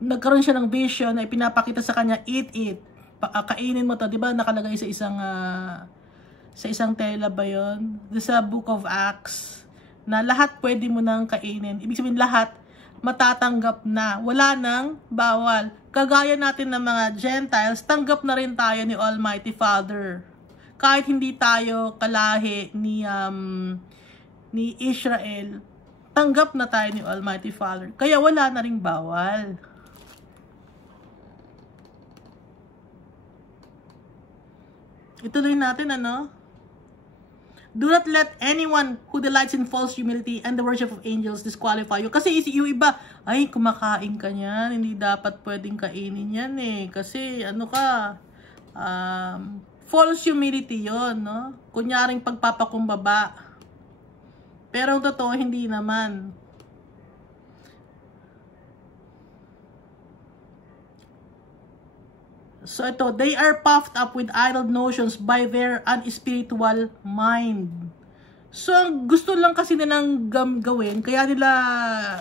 nagkaroon siya ng vision na ipinapakita sa kanya, eat. Kainin mo 'to, 'di ba? Nakalagay sa isang tela ba yun? Sa Book of Acts, na lahat pwede mo nang kainin. Ibig sabihin lahat matatanggap na. Wala nang bawal. Kagaya natin ng mga Gentiles, tanggap na rin tayo ni Almighty Father. Kahit hindi tayo kalahi ni Israel, tanggap na tayo ni Almighty Father. Kaya wala na ring bawal. Ituloy natin, Do not let anyone who delights in false humility and the worship of angels disqualify you. Kasi yung iba, ay, kumakain ka niyan, hindi dapat pwedeng kainin yan Kasi, false humility yon, no? Kunyaring pagpapakumbaba. Pero ang totoo, hindi naman. So ito, they are puffed up with idle notions by their unspiritual mind. So ang gusto lang kasi nilang gawin, kaya nila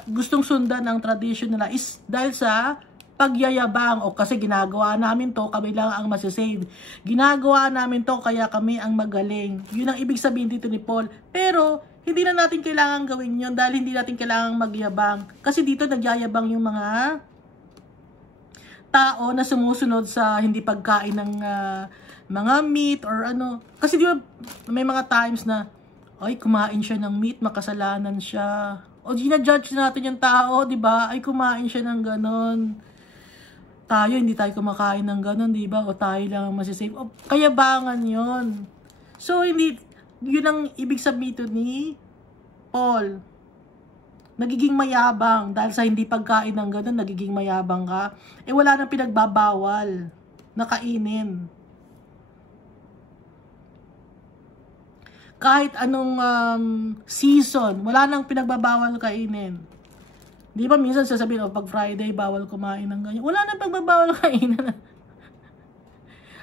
gustong sundan ang tradition nila is dahil sa pagyayabang, o kasi ginagawa namin to, kami lang ang masasave. Ginagawa namin to, kaya kami ang magaling. Yun ang ibig sabihin dito ni Paul. Pero hindi na natin kailangan gawin yun dahil hindi natin kailangan magyabang. Kasi dito nagyayabang yung mga tao na sumusunod sa hindi pagkain ng mga meat or ano. Kasi di ba may mga times na ay kumain siya ng meat, makasalanan siya. O ginajudge natin yung tao, di ba? Ay kumain siya ng ganon. Tayo hindi tayo kumakain ng ganon, di ba? O tayo lang ang masisave. O kayabangan yon. So hindi, yun ang ibig sabihin ni Paul. Nagiging mayabang dahil sa hindi pagkain ng ganun, nagiging mayabang ka. Eh wala nang pinagbabawal na kainin. Kahit anong season, wala nang pinagbabawal kainin. Di ba minsan sasabihin, oh, pag Friday, bawal kumain ng ganyan. Wala nang pagbabawal kainin.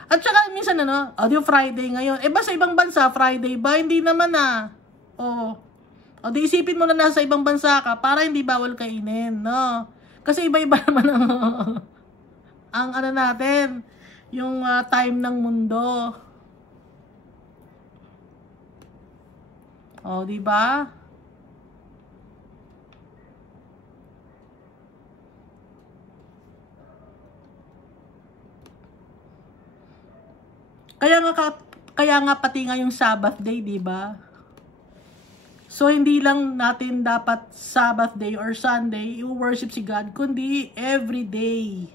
At saka minsan ano, di Friday ngayon. Eh ba sa ibang bansa, Friday ba? Hindi naman O di isipin mo na nasa ibang bansa ka para hindi bawal kainin, no? Kasi iba-iba naman ang ano natin, yung time ng mundo. O, di ba? Kaya nga pati nga yung Sabbath day, di ba? So, hindi lang natin dapat Sabbath day or Sunday i-worship si God, kundi every day.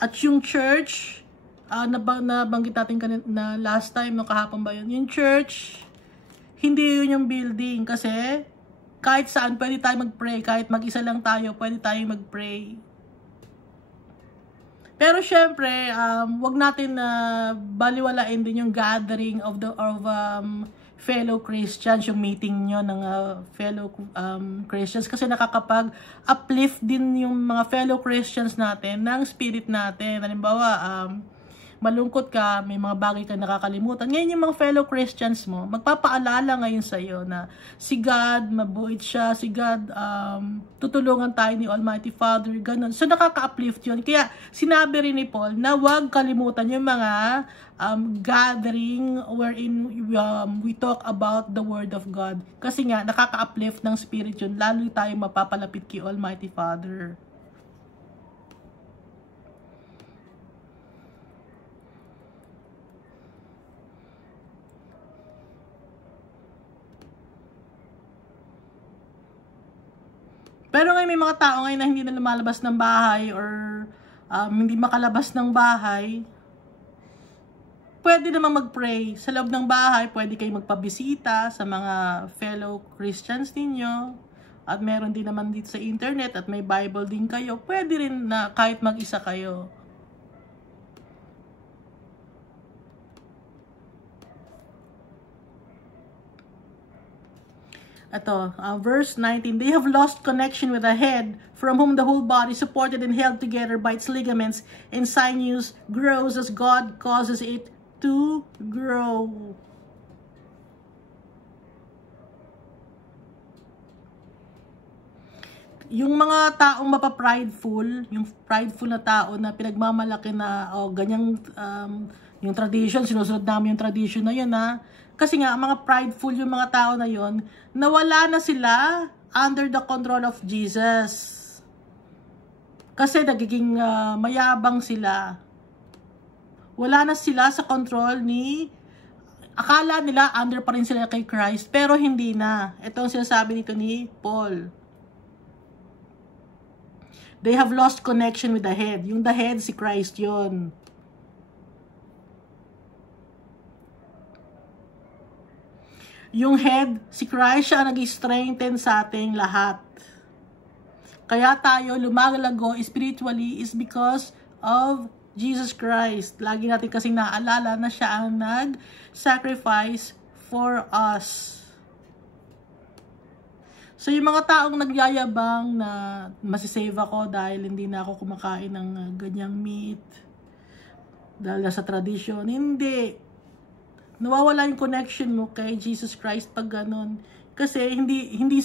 At yung church, nabanggit natin na last time, no, kahapon ba yun? Yung church, hindi yun yung building. Kasi, kahit saan pwede tayo mag-pray. Kahit mag-isa lang tayo, pwede tayong mag-pray. Pero syempre, wag natin baliwalain din yung gathering of fellow Christians, yung meeting nyo ng fellow Christians, kasi nakakapag-uplift din yung mga fellow Christians natin ng spirit natin. Halimbawa, malungkot ka, may mga bagay ka nakakalimutan. Ngayon yung mga fellow Christians mo, magpapaalala ngayon sa iyo na si God, mabuit siya, si God, tutulungan tayo ni Almighty Father, ganun. So nakaka-uplift yun. Kaya sinabi rin ni Paul na huwag kalimutan yung mga gathering wherein we talk about the Word of God. Kasi nga, nakaka-uplift ng spirit yun, lalo tayo mapapalapit kay Almighty Father. Pero ngayon may mga tao ngayon na hindi na lumalabas ng bahay or hindi makalabas ng bahay. Pwede naman mag-pray. Sa loob ng bahay, pwede kayo magpabisita sa mga fellow Christians ninyo. At meron din naman dito sa internet at may Bible din kayo. Pwede rin na kahit mag-isa kayo. Ito, verse 19, they have lost connection with the head, from whom the whole body, supported and held together by its ligaments and sinews, grows as God causes it to grow. Yung mga taong mapa-prideful, yung prideful na tao na pinagmamalaki na, ganyang, yung tradition, sinusunod namin yung tradition na yun, Kasi nga, mga prideful yung mga tao na yon, nawala na sila under the control of Jesus. Kasi nagiging mayabang sila. Wala na sila sa control akala nila under pa rin sila kay Christ, pero hindi na. Ito ang sinasabi dito ni Paul. They have lost connection with the head. Yung the head, si Christ yon. Yung head, si Christ, siya ang nag-strengthen sa ating lahat. Kaya tayo lumalago spiritually is because of Jesus Christ. Lagi natin kasing naalala na siya ang nag-sacrifice for us. So, yung mga taong nagyayabang na masisave ako dahil hindi na ako kumakain ng ganyang meat, dahil sa tradition, hindi. Nawawala yung connection mo kay Jesus Christ pag ganun. Kasi hindi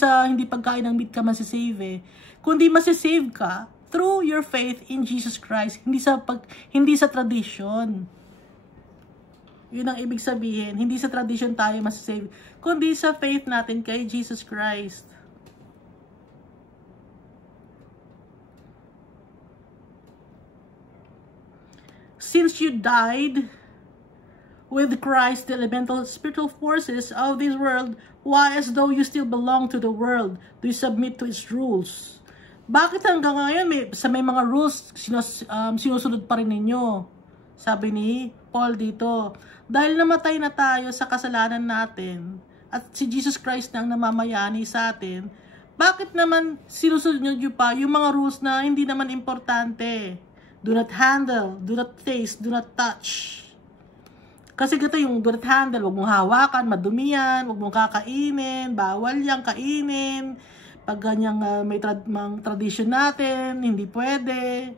pagkain ng meat ka masisave eh. Kundi masisave ka through your faith in Jesus Christ, hindi sa tradition. Yun ang ibig sabihin, hindi sa tradition tayo masisave, kundi sa faith natin kay Jesus Christ. Since you died with Christ, the elemental spiritual forces of this world, why as though you still belong to the world, do you submit to its rules? Bakit hanggang ngayon may mga rules sinusunod pa rin ninyo? Sabi ni Paul dito, dahil namatay na tayo sa kasalanan natin at si Jesus Christ na ang namamayani sa atin, bakit naman sinusunod nyo pa yung mga rules na hindi naman importante? Do not handle, do not taste, do not touch. Kasi gito yung do not handle, huwag mong hawakan, madumi yan, huwag mong kakainin, bawal yang kainin. Pag ganyang may tradition natin, hindi pwede.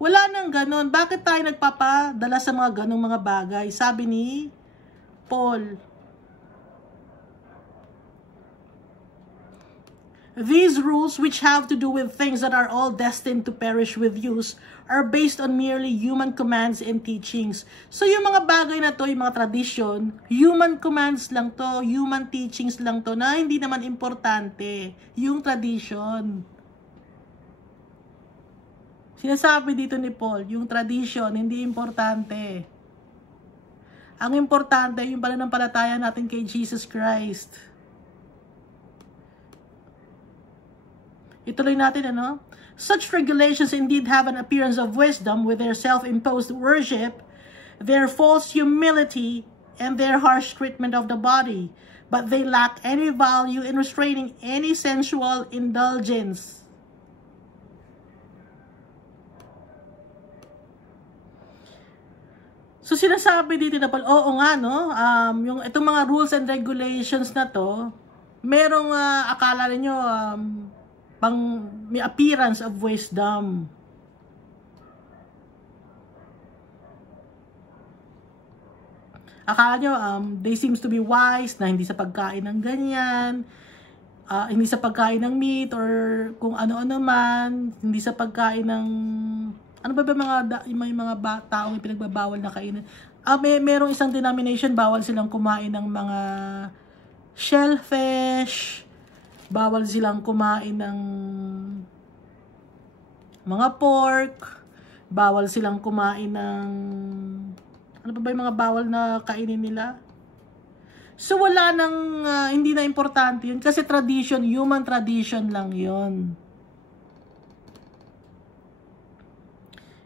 Wala nang ganon. Bakit tayo nagpapadala sa mga ganong mga bagay? Sabi ni Paul. These rules, which have to do with things that are all destined to perish with use, are based on merely human commands and teachings. So yung mga bagay na to, yung mga tradition, human commands lang to, human teachings lang to, na hindi naman importante. Yung tradition. Sinasabi dito ni Paul, yung tradition, hindi importante. Ang importante, yung pananampalataya natin kay Jesus Christ. Ituloy natin, ano? Such regulations indeed have an appearance of wisdom with their self-imposed worship, their false humility, and their harsh treatment of the body. But they lack any value in restraining any sensual indulgence. So, sinasabi dito na, oo nga, no? Yung itong mga rules and regulations na to, merong akala ninyo, may appearance of wisdom. Akala nyo, they seems to be wise na hindi sa pagkain ng ganyan, hindi sa pagkain ng meat or kung ano-ano man, hindi sa pagkain ng ano ba may mga taong ipinagbabawal na kainin. Merong isang denomination, bawal silang kumain ng mga shellfish, bawal silang kumain ng mga pork, bawal silang kumain ng ano pa ba yung mga bawal na kainin nila. So wala nang hindi na importante yun kasi tradition, human tradition lang yun.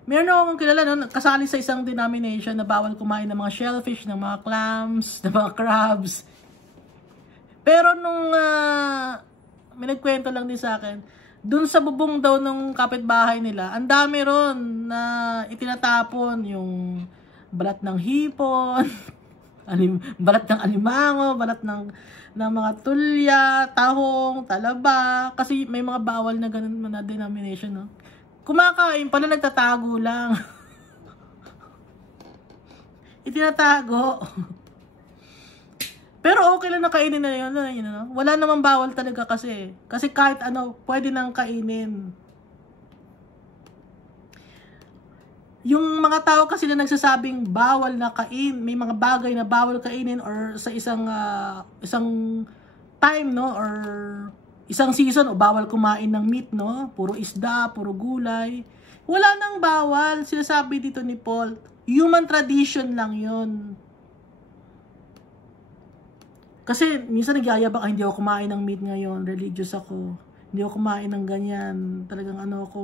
Meron akong kilala, no, kasali sa isang denomination na bawal kumain ng mga shellfish, ng mga clams, ng mga crabs. Pero nung may nagkwento lang din sa akin, dun sa bubong daw ng kapitbahay nila, ang dami ron na itinatapon yung balat ng hipon, balat ng alimango, balat ng mga tulya, tahong, talaba, kasi may mga bawal na ganun na denomination, no? Kumakain pala, nagtatago lang. Itinatago. Pero okay lang na kainin na yun, no? Wala namang bawal talaga kasi. Kasi kahit ano, pwede nang kainin. Yung mga tao kasi na nagsasabing bawal na kain, may mga bagay na bawal kainin or sa isang time, no? Or isang season o bawal kumain ng meat, no? Puro isda, puro gulay. Wala nang bawal. Sinasabi dito ni Paul, human tradition lang yun. Kasi minsan nagyayabang, hindi ako kumain ng meat ngayon, religious ako. Hindi ako kumain ng ganyan. Talagang ano ako,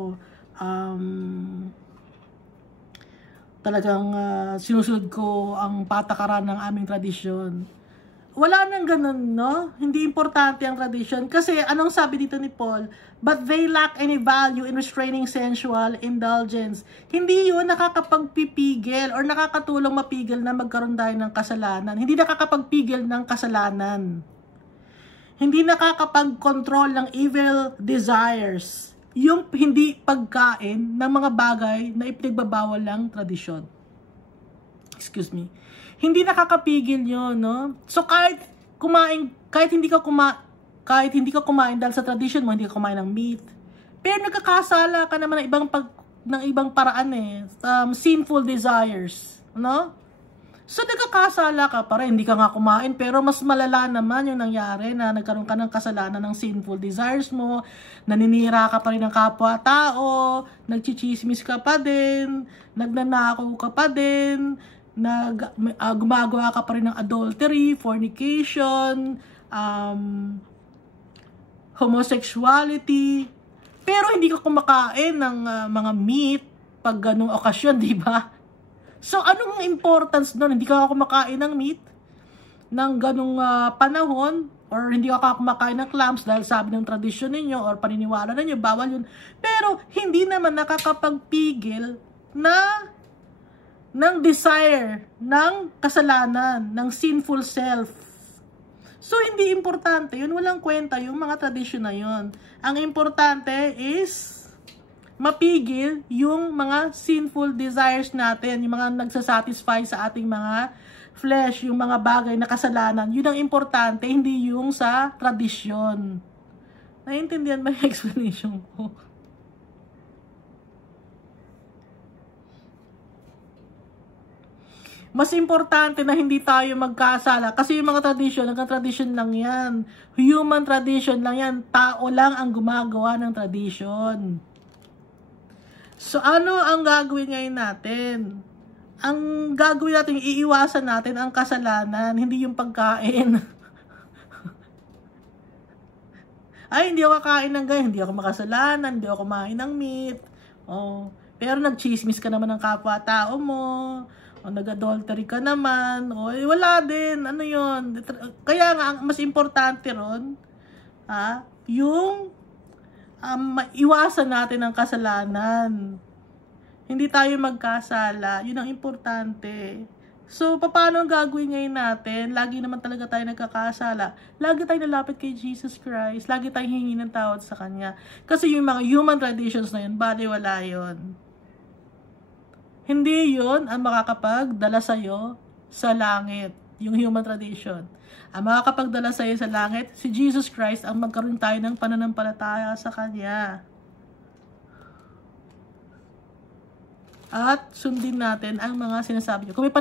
talagang sinusunod ko ang patakaran ng aming tradisyon. Wala nang ganun, no? Hindi importante ang tradition. Kasi anong sabi dito ni Paul? But they lack any value in restraining sensual indulgence. Hindi yun nakakapagpipigil or nakakatulong mapigil na magkaroon tayo ng kasalanan. Hindi nakakapagpigil ng kasalanan. hindi nakakapag-control ng evil desires. Yung hindi pagkain ng mga bagay na ipinagbabawal ng tradisyon. Excuse me. Hindi nakakapigil yun, no? So kahit hindi ka kumain dahil sa tradition mo, hindi ka kumain ng meat. Pero nagkakasala ka naman ng ibang paraan sinful desires, no? So nagkakasala ka para hindi ka nga kumain, pero mas malala naman yung nangyari na nagkaroon ka ng kasalanan ng sinful desires mo, naninira ka pa rin ng kapwa-tao, nagchichismis ka pa din, nagnanakaw ka pa din, gumagawa ka pa rin ng adultery, fornication, homosexuality, pero hindi ka kumakain ng mga meat pag ganung okasyon, di ba? So, anong importance doon? Hindi ka kumakain ng meat ng ganung panahon, or hindi ka kumakain ng clams dahil sabi ng tradisyon ninyo or paniniwala ninyo, bawal yun. Pero, hindi naman nakakapagpigil ng desire, ng kasalanan, ng sinful self. So, hindi importante yun. Walang kwenta yung mga tradisyon na yun. Ang importante is mapigil yung mga sinful desires natin, yung mga nagsasatisfy sa ating mga flesh, yung mga bagay na kasalanan. Yun ang importante, hindi yung sa tradisyon. Naiintindihan ba yung explanation ko? Mas importante na hindi tayo magkasala kasi yung mga tradisyon, hanggang tradisyon lang yan. Human tradition lang yan. Tao lang ang gumagawa ng tradisyon. So, ano ang gagawin ngayon natin? Ang gagawin natin, iiwasan natin ang kasalanan, hindi yung pagkain. Ay, hindi ako kakain ng ganyan, hindi ako makasalanan, hindi ako kumain ng meat. Oh, pero nagchismis ka naman ng kapwa-tao mo. O nag-adultery ka naman, o wala din, ano yun. Kaya nga, ang mas importante ron, yung iwasan natin ang kasalanan. Hindi tayo magkasala, yun ang importante. So, paano ang gagawin ngayon natin? Lagi naman talaga tayo nagkakasala. Lagi tayo nalapit kay Jesus Christ, lagi tayo hihingi ng tawad sa Kanya. Kasi yung mga human traditions na yun, wala yun. Hindi yun ang makakapagdala sa'yo sa langit, yung human tradition. Ang makakapagdala sa'yo sa langit, si Jesus Christ, ang magkaroon tayo ng pananampalataya sa Kanya. At sundin natin ang mga sinasabi niyo. Kung may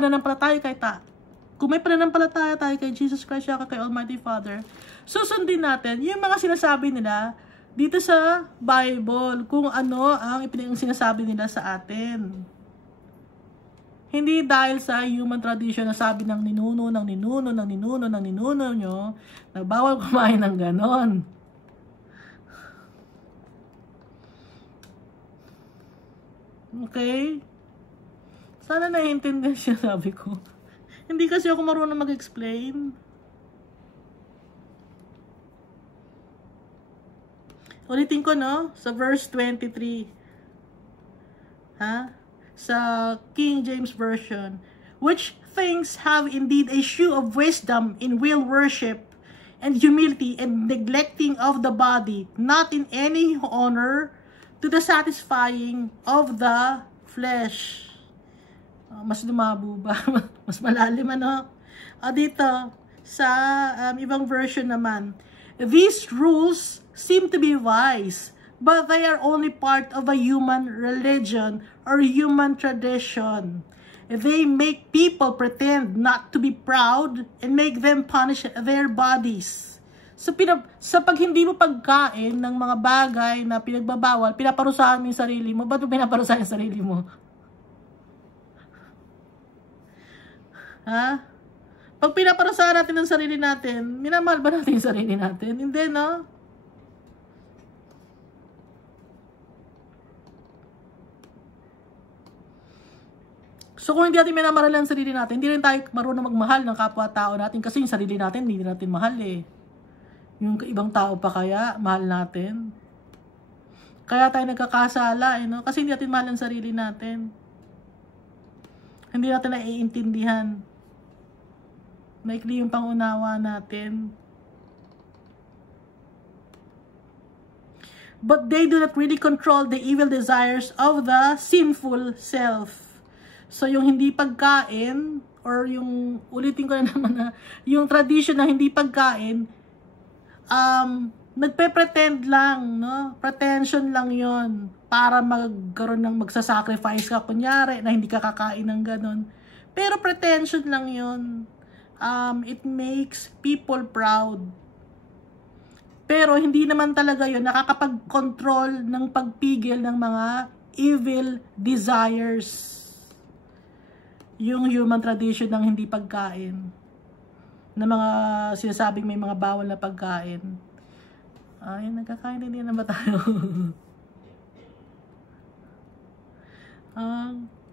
pananampalataya tayo kay Jesus Christ, kay Almighty Father, susundin natin yung mga sinasabi nila dito sa Bible, kung ano ang sinasabi nila sa atin. Hindi dahil sa human tradition na sabi ng ninuno nyo na bawal kumain ng ganon. Okay? Sana naiintindihan siya, sabi ko. Hindi kasi ako marunong mag-explain. Ulitin ko, no? Sa verse 23. Sa King James Version, which things have indeed a shew of wisdom in will worship and humility and neglecting of the body, not in any honor to the satisfying of the flesh. Mas lumabo ba? Mas malalim, ano? Dito, sa ibang version naman, these rules seem to be wise, but they are only part of a human religion or human tradition. They make people pretend not to be proud and make them punish their bodies. So, sa pag hindi mo pagkain ng mga bagay na pinagbabawal, pinaparusahan mo yung sarili mo. Ba't mo pinaparusahan yung sarili mo? Pag pinaparusahan natin ang sarili natin, minamahal ba natin yung sarili natin? Hindi, no? So kung hindi natin minamahal ang sarili natin, hindi rin tayo marunong magmahal ng kapwa-tao natin kasi yung sarili natin, hindi natin mahal eh. Yung ibang tao pa kaya, mahal natin. Kaya tayo nagkakasala, no? Kasi hindi natin mahal ang sarili natin. Hindi natin naiintindihan. Maikli yung pangunawa natin. but they do not really control the evil desires of the sinful self. So, yung hindi pagkain, or yung, ulitin ko na naman na, yung tradition na hindi pagkain, nagpe-pretend lang, no? Pretension lang yon para magkaroon ng magsasacrifice ka, kunyari, na hindi ka kakain ng ganon. Pero pretension lang yon. It makes people proud. Pero hindi naman talaga yon nakakapag-control ng pagpigil ng mga evil desires. Yung human tradition ng hindi pagkain, na mga sinasabing may mga bawal na pagkain. Ay, nagkakain din na ba tayo?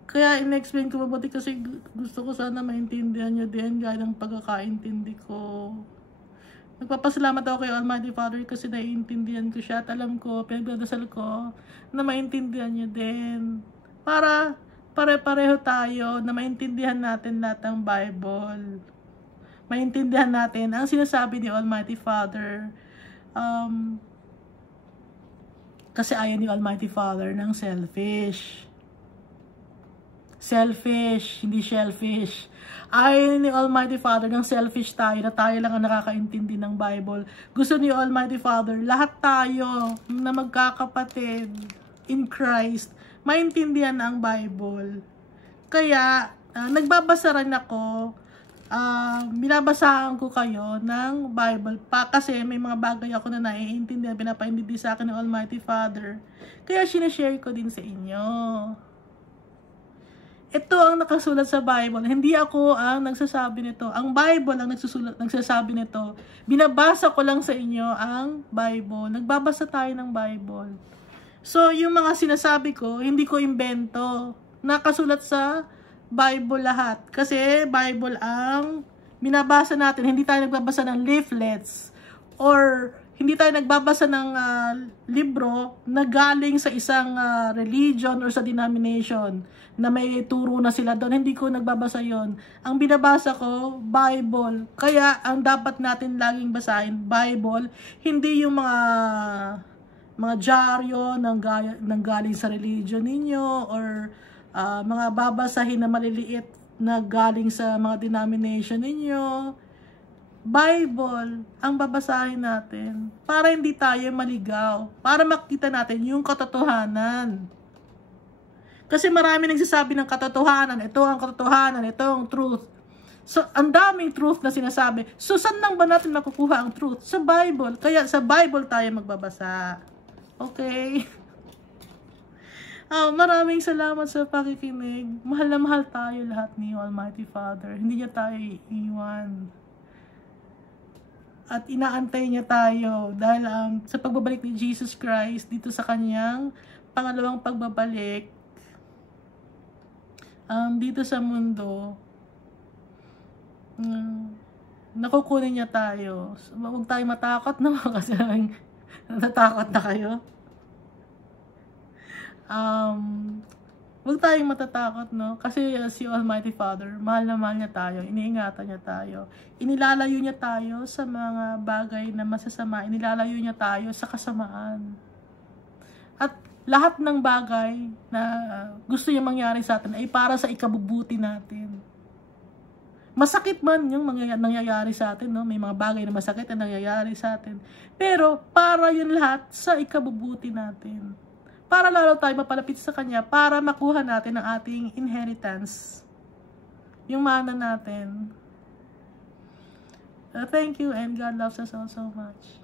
Kaya in-explain ko mabuti kasi gusto ko sana maintindihan nyo din gaya ng pagkakaintindi ko. Nagpapasalamat ako kay Almighty Father kasi naiintindihan ko siya at alam ko, pinagdadasal ko na maintindihan nyo din. Para pare-pareho tayo na maintindihan natin lahat ng Bible. Maintindihan natin ang sinasabi ni Almighty Father. Kasi ayaw ni Almighty Father ng selfish. Selfish, hindi shellfish. Ayaw ni Almighty Father ng selfish tayo, na tayo lang ang nakakaintindi ng Bible. Gusto ni Almighty Father, lahat tayo na magkakapatid in Christ, maintindihan ang Bible. Kaya, nagbabasa rin ako, binabasahan ko kayo ng Bible pa kasi may mga bagay ako na naiintindihan, pinapaintindi sa akin ng Almighty Father. Kaya sinashare ko din sa inyo. Ito ang nakasulat sa Bible. Hindi ako ang nagsasabi nito. Ang Bible ang nagsasabi nito. Binabasa ko lang sa inyo ang Bible. Nagbabasa tayo ng Bible. So, yung mga sinasabi ko, hindi ko imbento. Nakasulat sa Bible lahat. Kasi Bible ang binabasa natin. Hindi tayo nagbabasa ng leaflets or hindi tayo nagbabasa ng libro na galing sa isang religion or sa denomination na may turo na sila doon. Hindi ko nagbabasa yon. Ang binabasa ko, Bible. Kaya ang dapat natin laging basahin, Bible. Hindi yung mga dyaryo ng galing sa religion ninyo or mga babasahin na maliliit na galing sa mga denomination ninyo. Bible ang babasahin natin para hindi tayo maligaw, para makita natin yung katotohanan. Kasi marami nagsasabi ng katotohanan, ito ang katotohanan, ito ang truth. So, ang daming truth na sinasabi. So, saan lang ba natin makukuha ang truth? Sa Bible. Kaya sa Bible tayo magbabasa. Okay? Maraming salamat sa pakikinig. Mahal na mahal tayo lahat ni Almighty Father. Hindi niya tayo iiwan. At inaantay niya tayo dahil sa pagbabalik ni Jesus Christ dito sa kanyang pangalawang pagbabalik dito sa mundo, nakukunin niya tayo. So, huwag tayo matakot na kasi natatakot na kayo. Huwag tayong matatakot, no? Kasi si Almighty Father, mahal na mahal niya tayo, iniingatan niya tayo, inilalayo niya tayo sa mga bagay na masasama, inilalayo niya tayo sa kasamaan. At lahat ng bagay na gusto niya mangyari sa atin ay para sa ikabubuti natin. Masakit man yung nangyayari sa atin, no? May mga bagay na masakit na nangyayari sa atin. Pero para yun lahat sa ikabubuti natin. Para lalo tayo mapalapit sa Kanya, para makuha natin ang ating inheritance. Yung mana natin. Thank you and God loves us all so much.